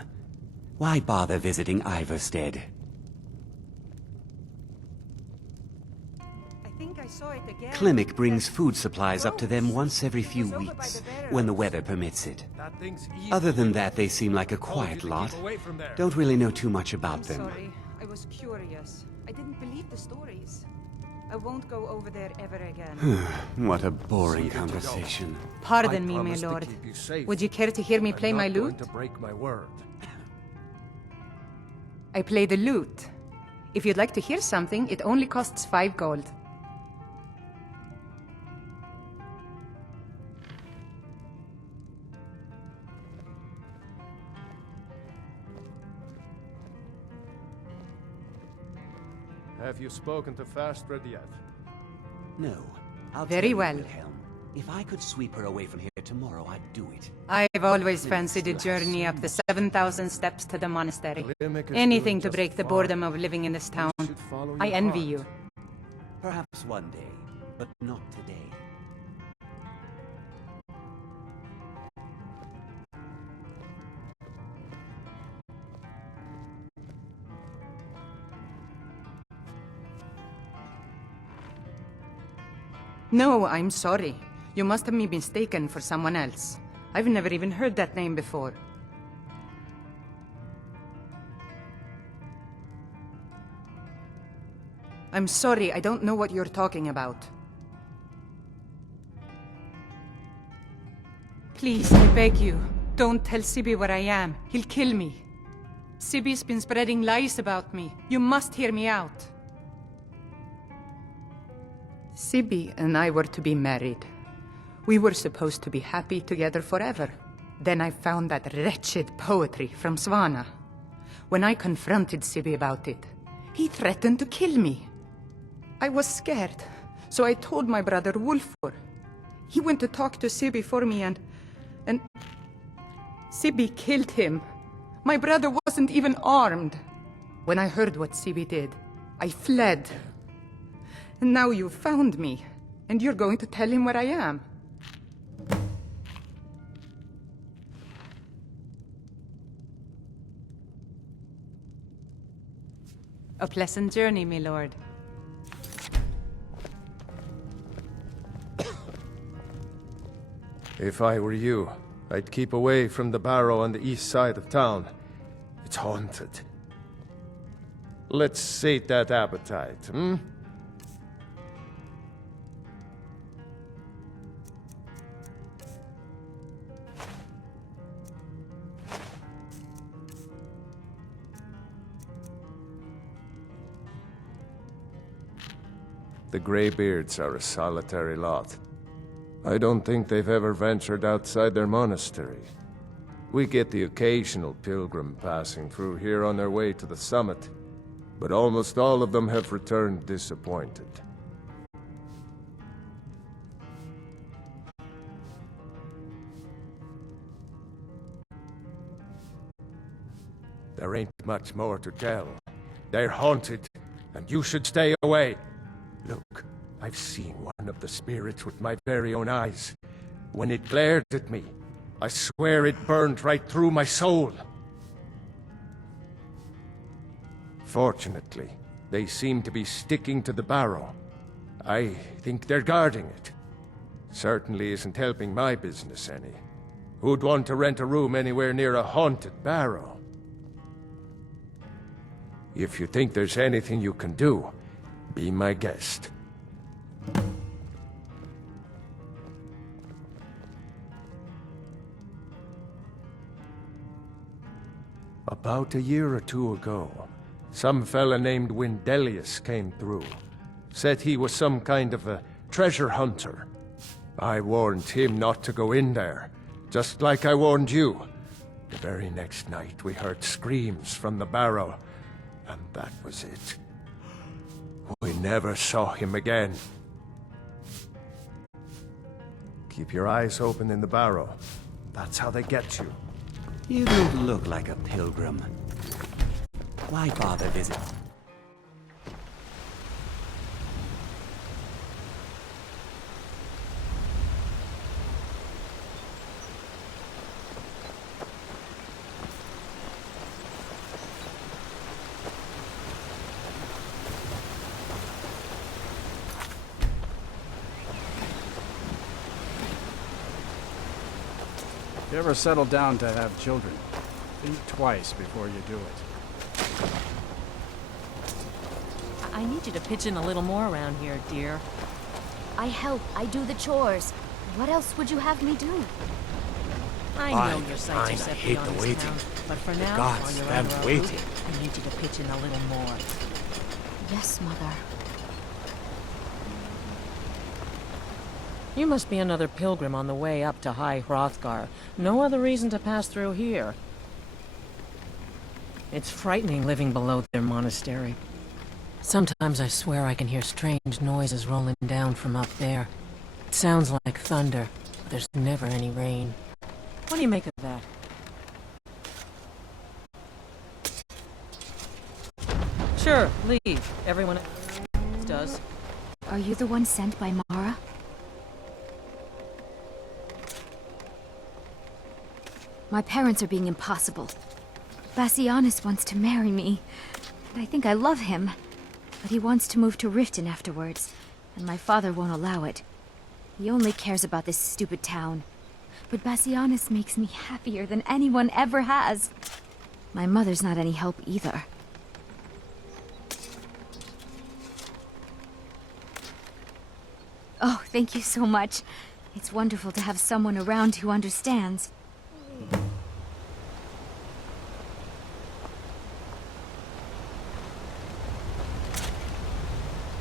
Why bother visiting Iverstead? Klimek brings food supplies up to them once every few weeks, when the weather permits it. Other than that, they seem like a quiet lot. Don't really know too much about them. Sorry, I was curious. I didn't believe the stories. I won't go over there ever again. What a boring conversation. Pardon me, my lord. Would you care to hear me play my lute? To break my word. I play the lute. If you'd like to hear something, it only costs 5 gold. you spoken to Fastred yet? No. I'll Very tell you, well. Wilhelm. If I could sweep her away from here tomorrow, I'd do it. I've always fancied a journey up the 7,000 steps to the monastery. Anything to break the boredom of living in this town. I envy you. Perhaps one day, but not today. No, I'm sorry. You must have me mistaken for someone else. I've never even heard that name before. I'm sorry, I don't know what you're talking about. Please, I beg you, don't tell Sibi where I am. He'll kill me. Sibi's been spreading lies about me. You must hear me out. Sibi and I were to be married. We were supposed to be happy together forever. Then I found that wretched poetry from Svana. When I confronted Sibi about it, he threatened to kill me. I was scared, so I told my brother Wolfur. He went to talk to Sibi for me and Sibi killed him. My brother wasn't even armed. When I heard what Sibi did, I fled. And now you've found me, and you're going to tell him where I am. A pleasant journey, my lord. If I were you, I'd keep away from the barrow on the east side of town. It's haunted. Let's sate that appetite, hmm? The Greybeards are a solitary lot. I don't think they've ever ventured outside their monastery. We get the occasional pilgrim passing through here on their way to the summit, but almost all of them have returned disappointed. There ain't much more to tell. They're haunted, and you should stay away. Look, I've seen one of the spirits with my very own eyes. When it glared at me, I swear it burned right through my soul. Fortunately, they seem to be sticking to the barrow. I think they're guarding it. Certainly isn't helping my business any. Who'd want to rent a room anywhere near a haunted barrow? If you think there's anything you can do, be my guest. About a year or two ago, some fella named Windelius came through. Said he was some kind of a treasure hunter. I warned him not to go in there, just like I warned you. The very next night we heard screams from the barrow, and that was it. We never saw him again. Keep your eyes open in the barrow. That's how they get you. You don't look like a pilgrim. Why bother visiting? If you ever settle down to have children, think twice before you do it. I need you to pitch in a little more around here, dear. I help. I do the chores. What else would you have me do? I know your sights are set beyond this town, but for now, while you're on the road, waiting. I need you to pitch in a little more. Yes, Mother. You must be another pilgrim on the way up to High Hrothgar. No other reason to pass through here. It's frightening living below their monastery. Sometimes I swear I can hear strange noises rolling down from up there. It sounds like thunder, but there's never any rain. What do you make of that? Sure, leave. Everyone else does. Are you the one sent by Mara? My parents are being impossible. Bassianus wants to marry me, and I think I love him. But he wants to move to Riften afterwards, and my father won't allow it. He only cares about this stupid town. But Bassianus makes me happier than anyone ever has. My mother's not any help either. Oh, thank you so much. It's wonderful to have someone around who understands.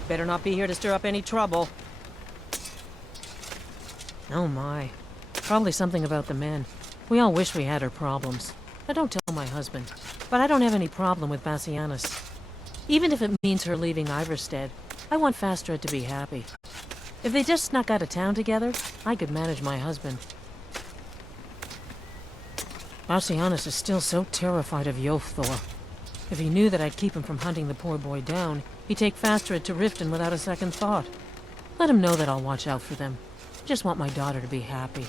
Better not be here to stir up any trouble. Oh my. Probably something about the men. We all wish we had her problems. I don't tell my husband, but I don't have any problem with Bassianus. Even if it means her leaving Iverstead, I want Fastred to be happy. If they just snuck out of town together, I could manage my husband. Bassianus is still so terrified of Yofthor. If he knew that I'd keep him from hunting the poor boy down, he'd take Fastred to Riften without a second thought. Let him know that I'll watch out for them. I just want my daughter to be happy.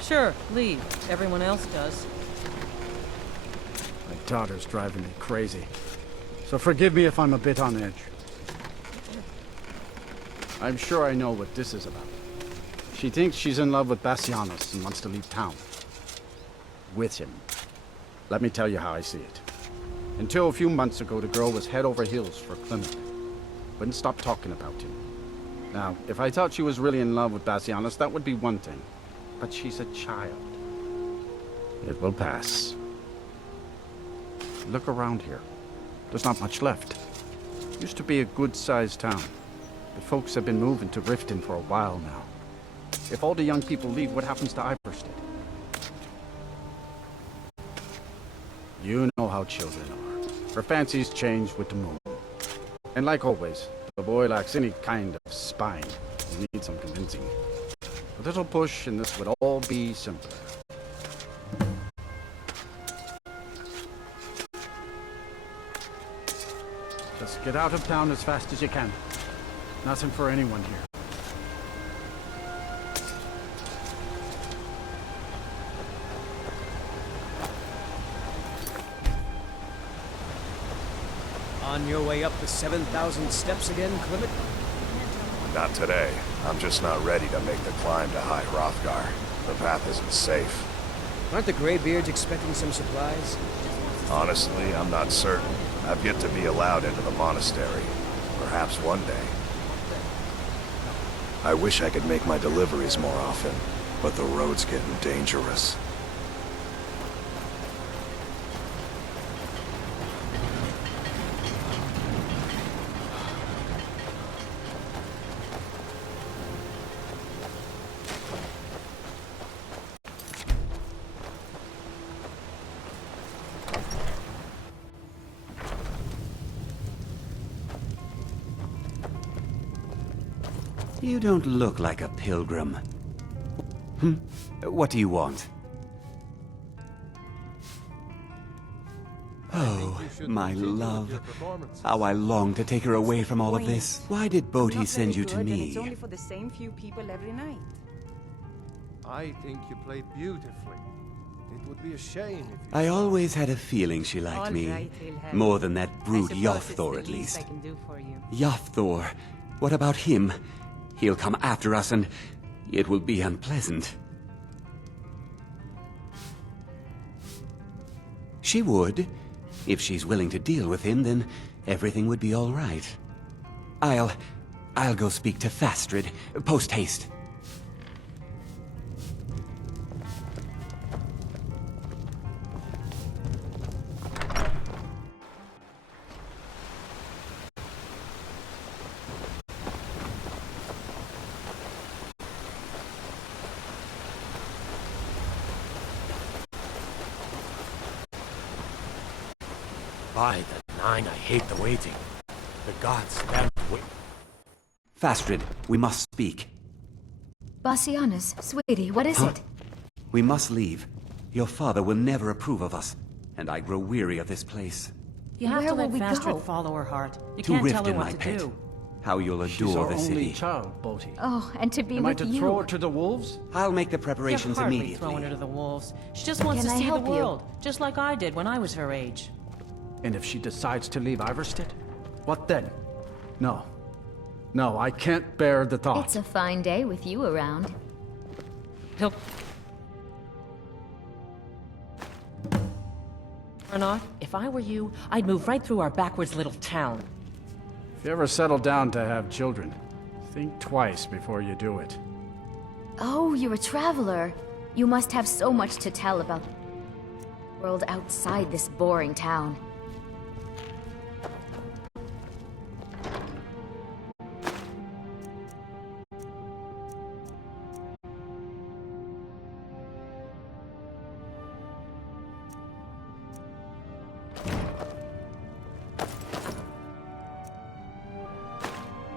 Sure, leave. Everyone else does. My daughter's driving me crazy. So forgive me if I'm a bit on edge. I'm sure I know what this is about. She thinks she's in love with Bassianus and wants to leave town. With him. Let me tell you how I see it. Until a few months ago, the girl was head over heels for Clement. Wouldn't stop talking about him. Now, if I thought she was really in love with Bassianus, that would be one thing. But she's a child. It will pass. Look around here. There's not much left. Used to be a good-sized town. But folks have been moving to Riften for a while now. If all the young people leave, what happens to Iverstead? You know how children are. Her fancies change with the moon. And like always, the boy lacks any kind of spine. He needs some convincing. A little push and this would all be simpler. Just get out of town as fast as you can. Nothing for anyone here. On your way up the 7,000 steps again, Clement? Not today. I'm just not ready to make the climb to High Hrothgar. The path isn't safe. Aren't the Greybeards expecting some supplies? Honestly, I'm not certain. I've yet to be allowed into the monastery. Perhaps one day. I wish I could make my deliveries more often, but the road's getting dangerous. You don't look like a pilgrim. What do you want? Oh, my love. How I long to take her away from all of this. Why did Bodhi send you to me? It's only for the same few people every night. I think you played beautifully. It would be a shame if you... I always had a feeling she liked me. More than that brute Yofthor, at least. Yofthor. What about him? He'll come after us and it will be unpleasant. She would. If she's willing to deal with him, then everything would be all right. I'll go speak to Fastred, post-haste. By the fine, I hate the waiting. The gods damn wait. Fastrid, we must speak. Bassianus, sweetie, what is it? We must leave. Your father will never approve of us, and I grow weary of this place. You have Where to will let we Fastrid go? follow her heart. You To can't tell her Riften, what my to pet. do. How you'll She's adore our the only city. child, Bodhi. Oh, and to be Am I with to you. throw her to the wolves? I'll make the You're preparations hardly immediately. throwing her to the wolves. She just wants Can to I see the help you? world, just like I did when I was her age. And if she decides to leave Iverstead, what then? No. No, I can't bear the thought. It's a fine day with you around. He'll... Or not, if I were you, I'd move right through our backwards little town. If you ever settle down to have children, think twice before you do it. Oh, you're a traveler. You must have so much to tell about the world outside this boring town.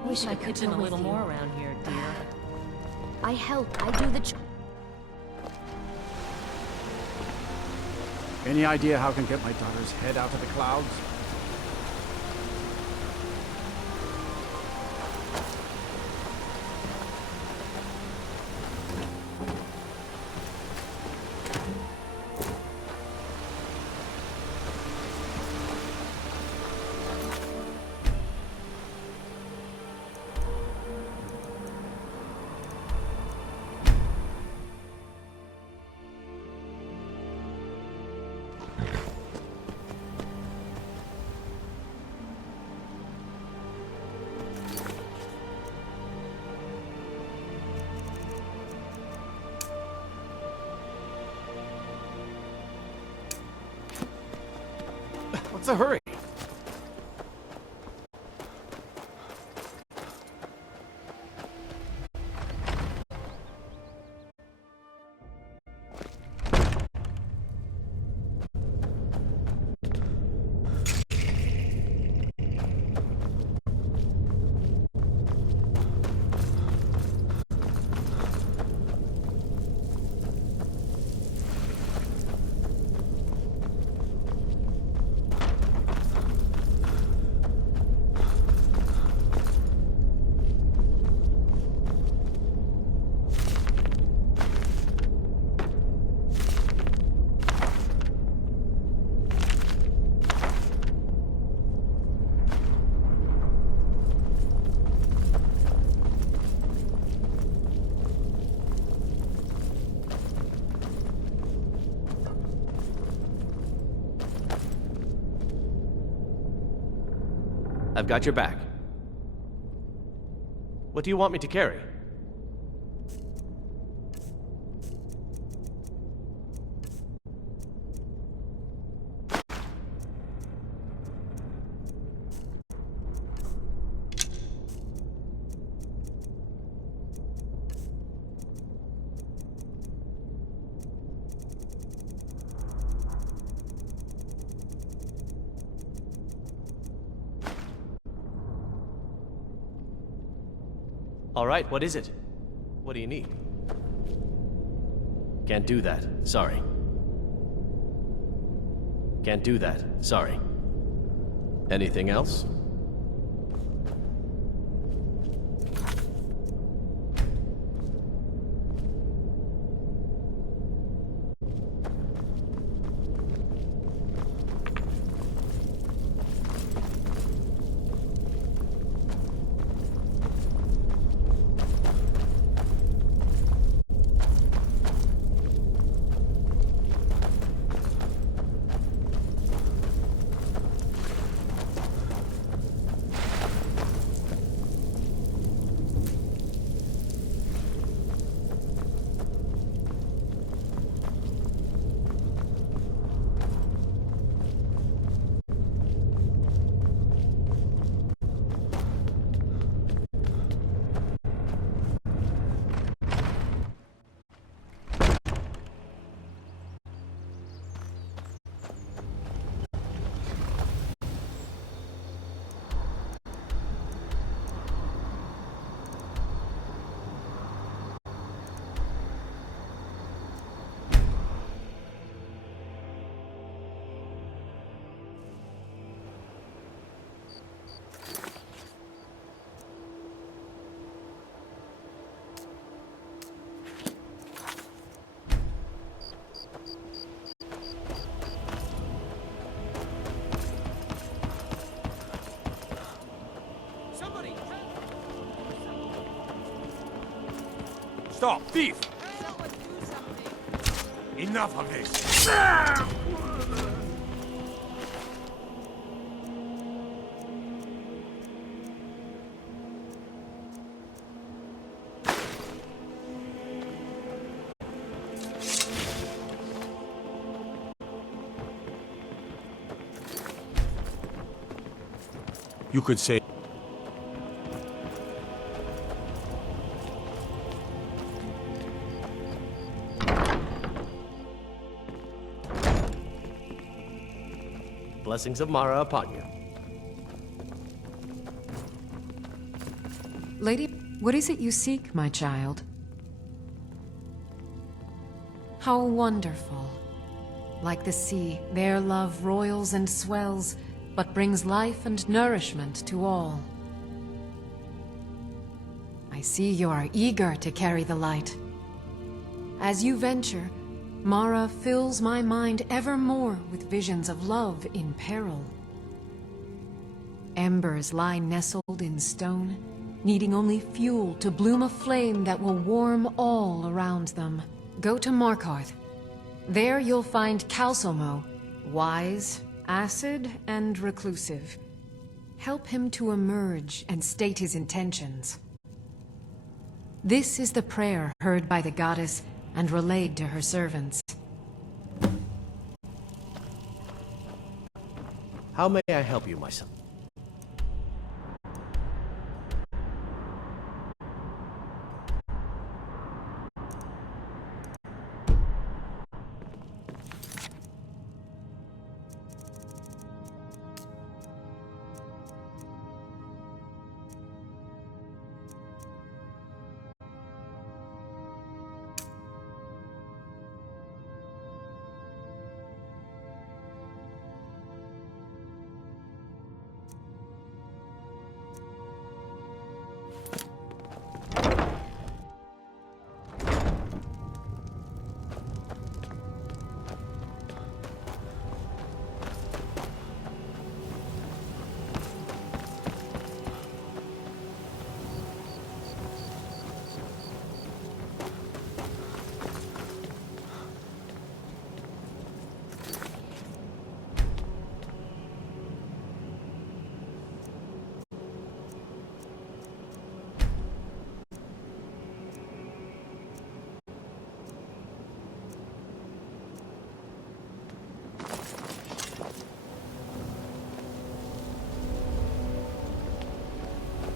Wish I could Kitchen go a little with you. more around here, dear. I help. I do the Any idea how I can get my daughter's head out of the clouds? What's the hurry? I've got your back. What do you want me to carry? All right, what is it? What do you need? Can't do that. Sorry. Can't do that. Sorry. Anything else? Stop, thief! Enough of this! You could say... Blessings of Mara upon you. Lady, what is it you seek, my child? How wonderful. Like the sea, their love roils and swells, but brings life and nourishment to all. I see you are eager to carry the light. As you venture, Mara fills my mind ever more with visions of love in peril. Embers lie nestled in stone, needing only fuel to bloom a flame that will warm all around them. Go to Markarth. There you'll find Calcelmo, wise, acid, and reclusive. Help him to emerge and state his intentions. This is the prayer heard by the goddess and relayed to her servants. How may I help you, my son?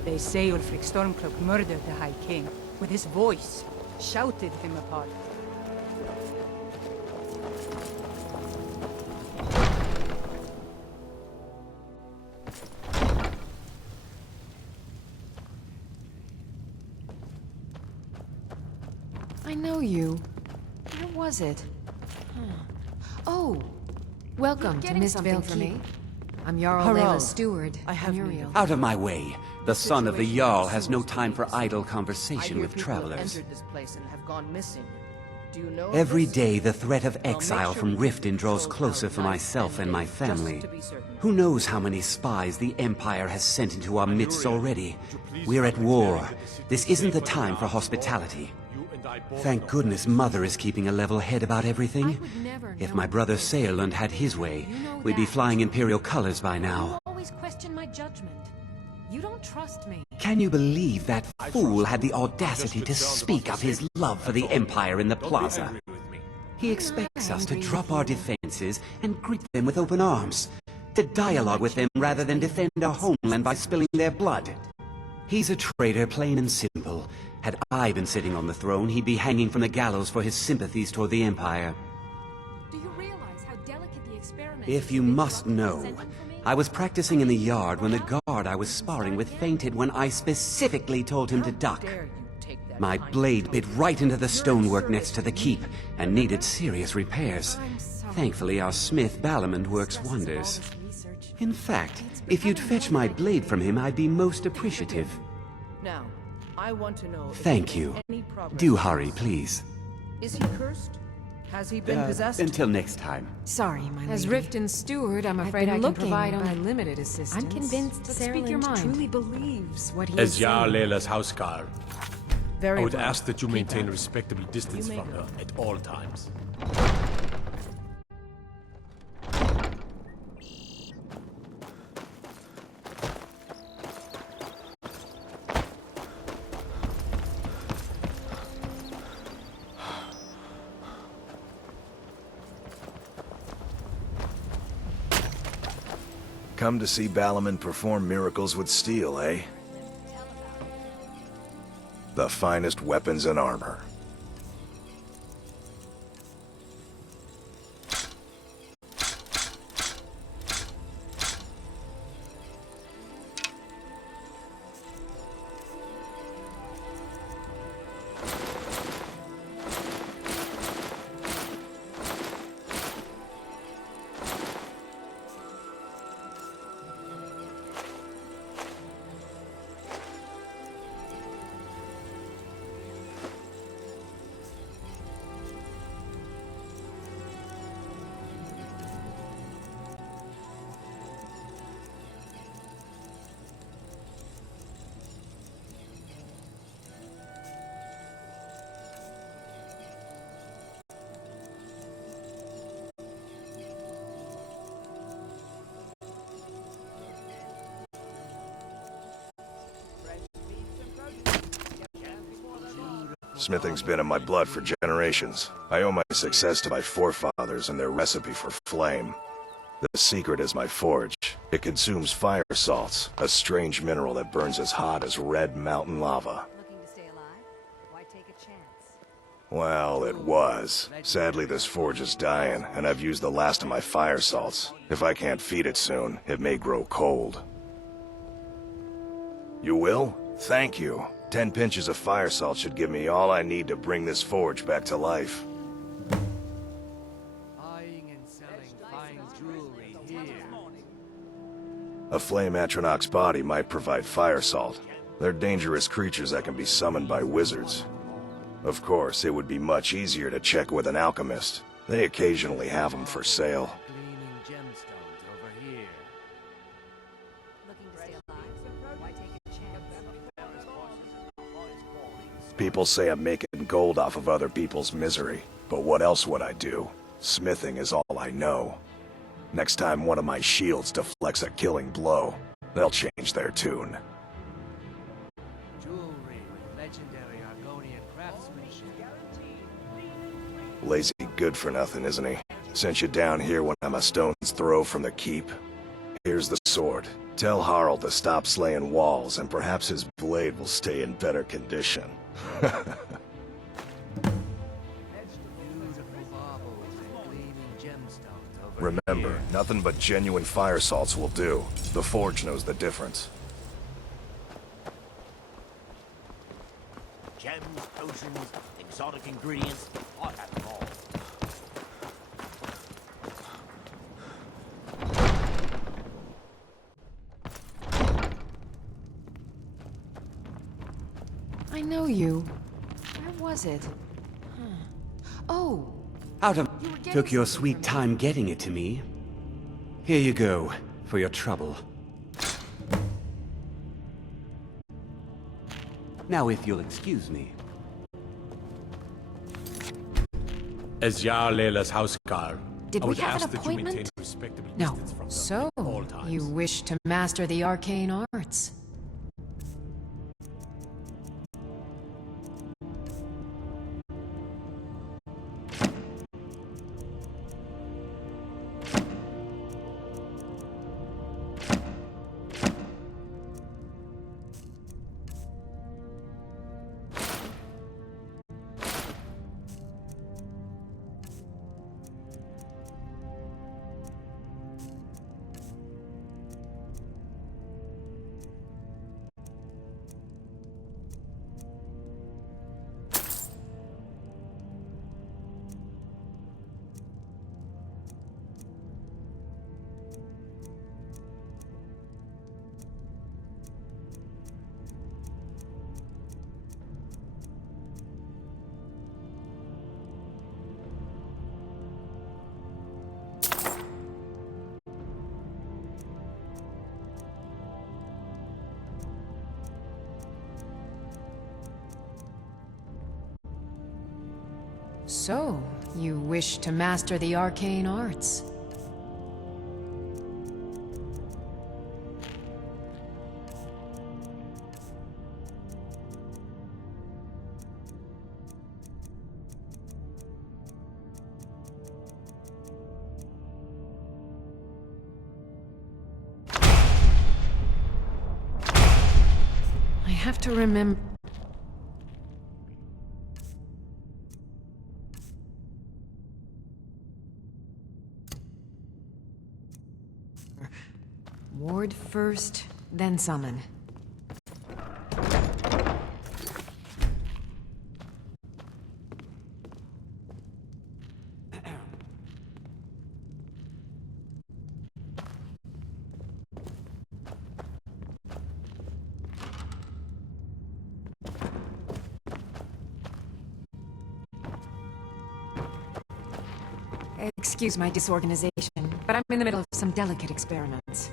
They say Ulfric Stormcloak murdered the High King. With his voice, shouted him apart. I know you. Where was it? Oh! Welcome to Mistvale for me. I'm Jarl Harald, Layla's steward, I have Muriel. Out of my way. The son of the Jarl has no time for idle conversation with travelers. Entered this place and have gone missing. Do you know Every this? day the threat of exile sure from we Riften draws control closer town for night myself and my just family. to be certain. Who knows how many spies the Empire has sent into our midst already? We're at war. This isn't the time for hospitality. Thank goodness Mother is keeping a level head about everything. If my brother Saerlund had his way, we'd be flying Imperial colors by now. You always question my judgment. You don't trust me. Can you believe that fool had the audacity to speak of his love for the Empire in the plaza? He expects us to drop our defenses and greet them with open arms, to dialogue with them rather than defend our homeland by spilling their blood. He's a traitor, plain and simple. Had I been sitting on the throne, he'd be hanging from the gallows for his sympathies toward the Empire. Do you realize how delicate the experiment If you must know, I was practicing in the yard when the guard I was sparring with fainted when I specifically told him to duck. My blade bit right into the stonework next to the keep and needed serious repairs. Thankfully, our smith Balamond works wonders. In fact, if you'd fetch my blade from him, I'd be most appreciative. Now, I want to know if Thank there's you. any progress. Do hurry, please. Is he cursed? Has he been possessed? Until next time. Sorry, my lady. As Riften's steward, I'm afraid I can provide only limited assistance. I'm convinced But speak your Sarah mind. truly believes what he As is Jarl saying. Layla's houseguard, Very I would well. ask that you Keep maintain that. a respectable distance You may from go. her at all times. Come to see Balaman perform miracles with steel, eh? The finest weapons and armor. Smithing's been in my blood for generations. I owe my success to my forefathers and their recipe for flame. The secret is my forge. It consumes fire salts, a strange mineral that burns as hot as red mountain lava. Looking to stay alive? Why take a chance? Well, it was. Sadly, this forge is dying, and I've used the last of my fire salts. If I can't feed it soon, it may grow cold. You will? Thank you. 10 pinches of fire salt should give me all I need to bring this forge back to life. Buying and selling fine jewelry here. A flame Atronach's body might provide fire salt. They're dangerous creatures that can be summoned by wizards. Of course, it would be much easier to check with an alchemist. They occasionally have them for sale. Gleaming gemstones over here. Looking to stay alive? Why take a chance? People say I'm making gold off of other people's misery, but what else would I do? Smithing is all I know. Next time one of my shields deflects a killing blow, they'll change their tune. Jewelry with legendary Argonian craftsmanship. Lazy good for nothing, isn't he? Sent you down here when I'm a stone's throw from the keep. Here's the sword. Tell Harald to stop slaying walls, and perhaps his blade will stay in better condition. Beautiful baubles and gleaming gemstones over Remember, here. nothing but genuine fire salts will do. The forge knows the difference. Gems, potions, exotic ingredients, I have them all. I know you. Where was it? Huh. Oh, Out of... You were getting Took your something sweet from me. time getting it to me. Here you go, for your trouble. Now if you'll excuse me. As Jarl Layla's houseguard, Did I we would have ask an that you maintain appointment? a respectable No. distance from her So, at all times. you wish to master the arcane arts. So, you wish to master the arcane arts? I have to remember... Ward first, then summon. Excuse my disorganization, but I'm in the middle of some delicate experiments.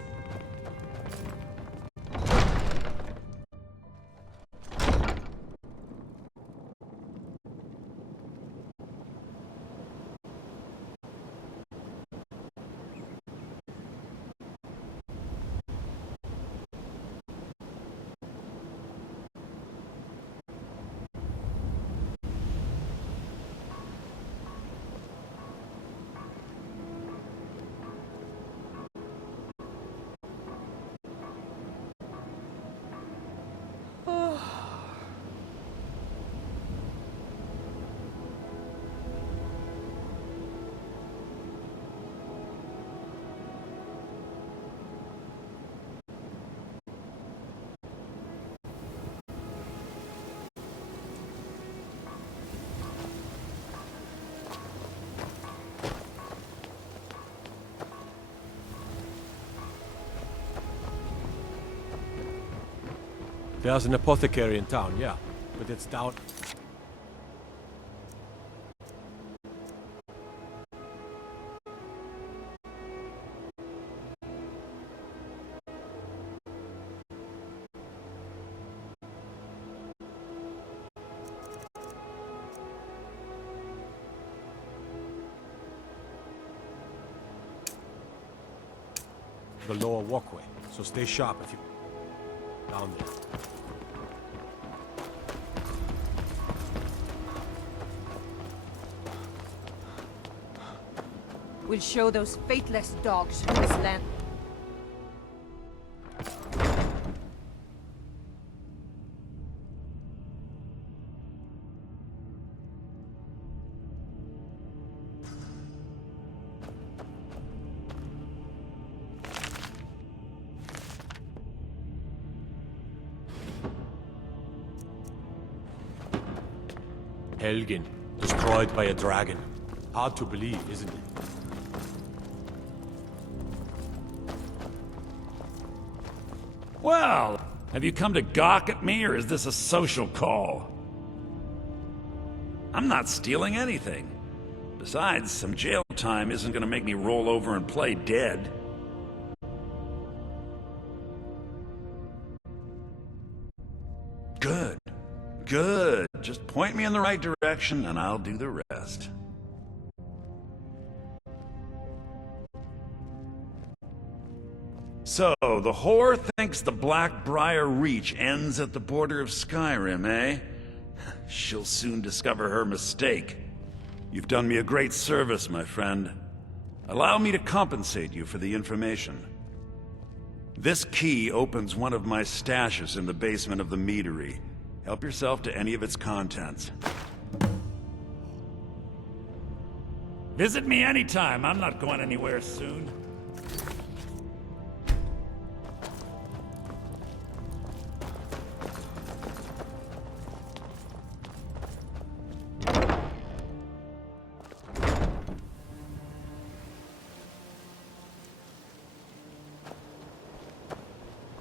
There's an apothecary in town, yeah, but it's down... the lower walkway, so stay sharp if you... down there. We'll show those faithless dogs who this land... Helgen, destroyed by a dragon. Hard to believe, isn't it? Well, have you come to gawk at me, or is this a social call? I'm not stealing anything. Besides, some jail time isn't gonna make me roll over and play dead. Good. Good. Just point me in the right direction and I'll do the rest. So, the whore thinks the Blackbriar Reach ends at the border of Skyrim, eh? She'll soon discover her mistake. You've done me a great service, my friend. Allow me to compensate you for the information. This key opens one of my stashes in the basement of the meadery. Help yourself to any of its contents. Visit me anytime. I'm not going anywhere soon.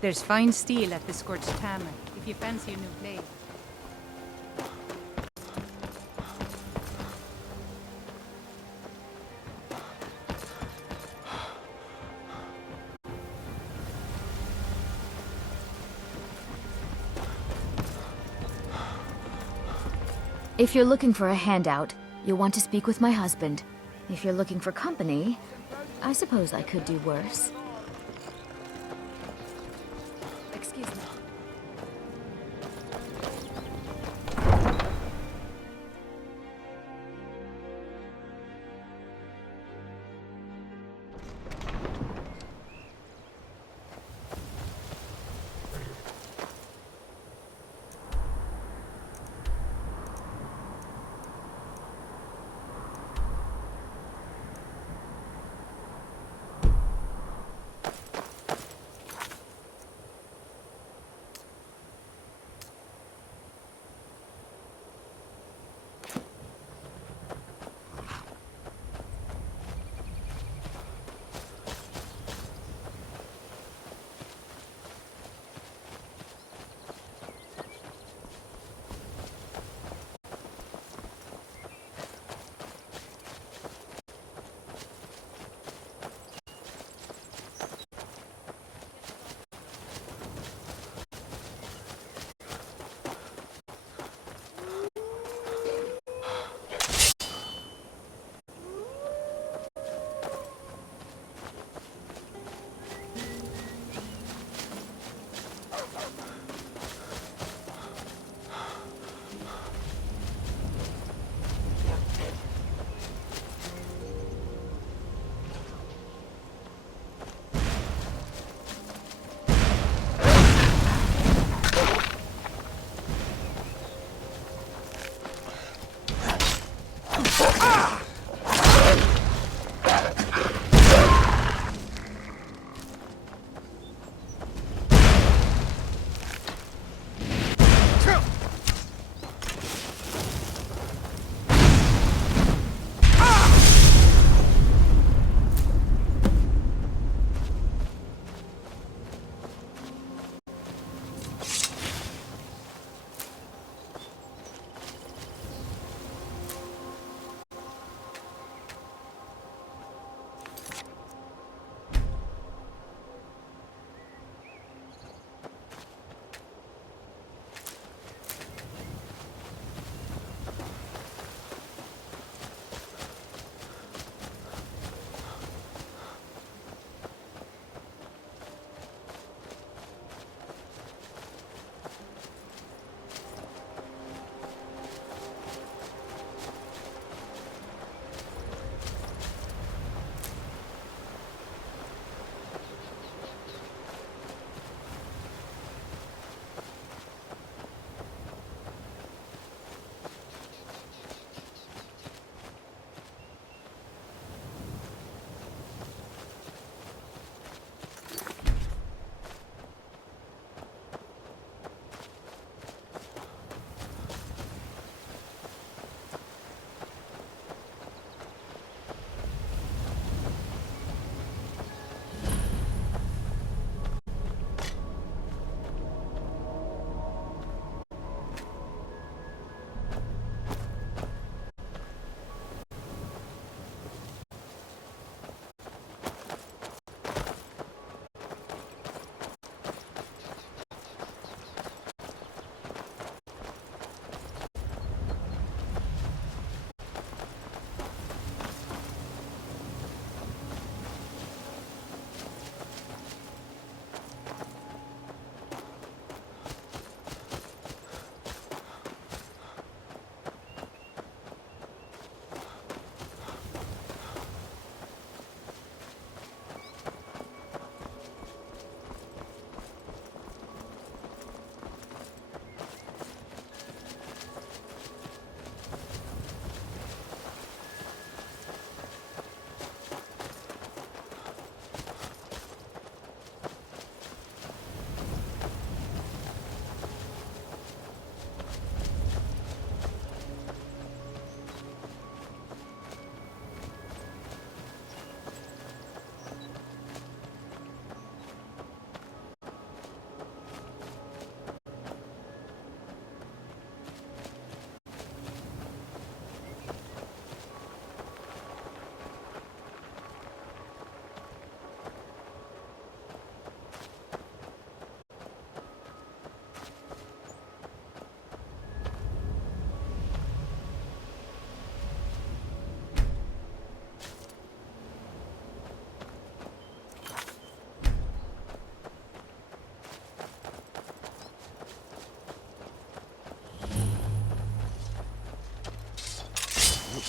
There's fine steel at the Scorched Hammer, if you fancy a new blade. If you're looking for a handout, You'll want to speak with my husband. If you're looking for company, I suppose I could do worse. Excuse me.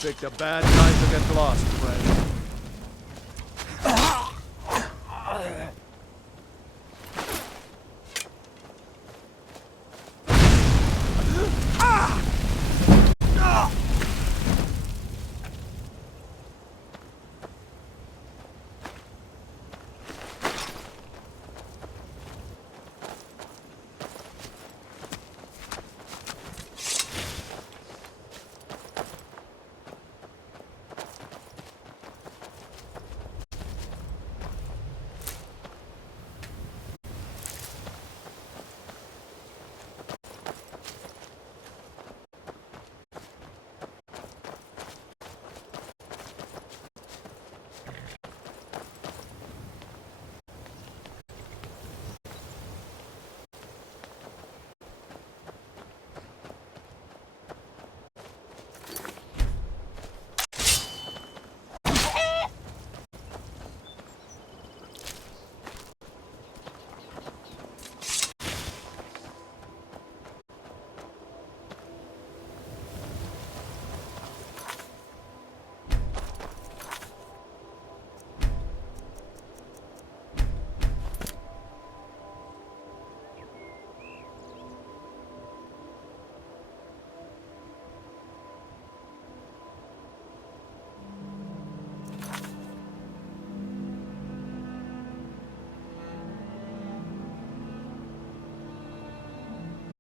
Picked a bad time to get lost, friend.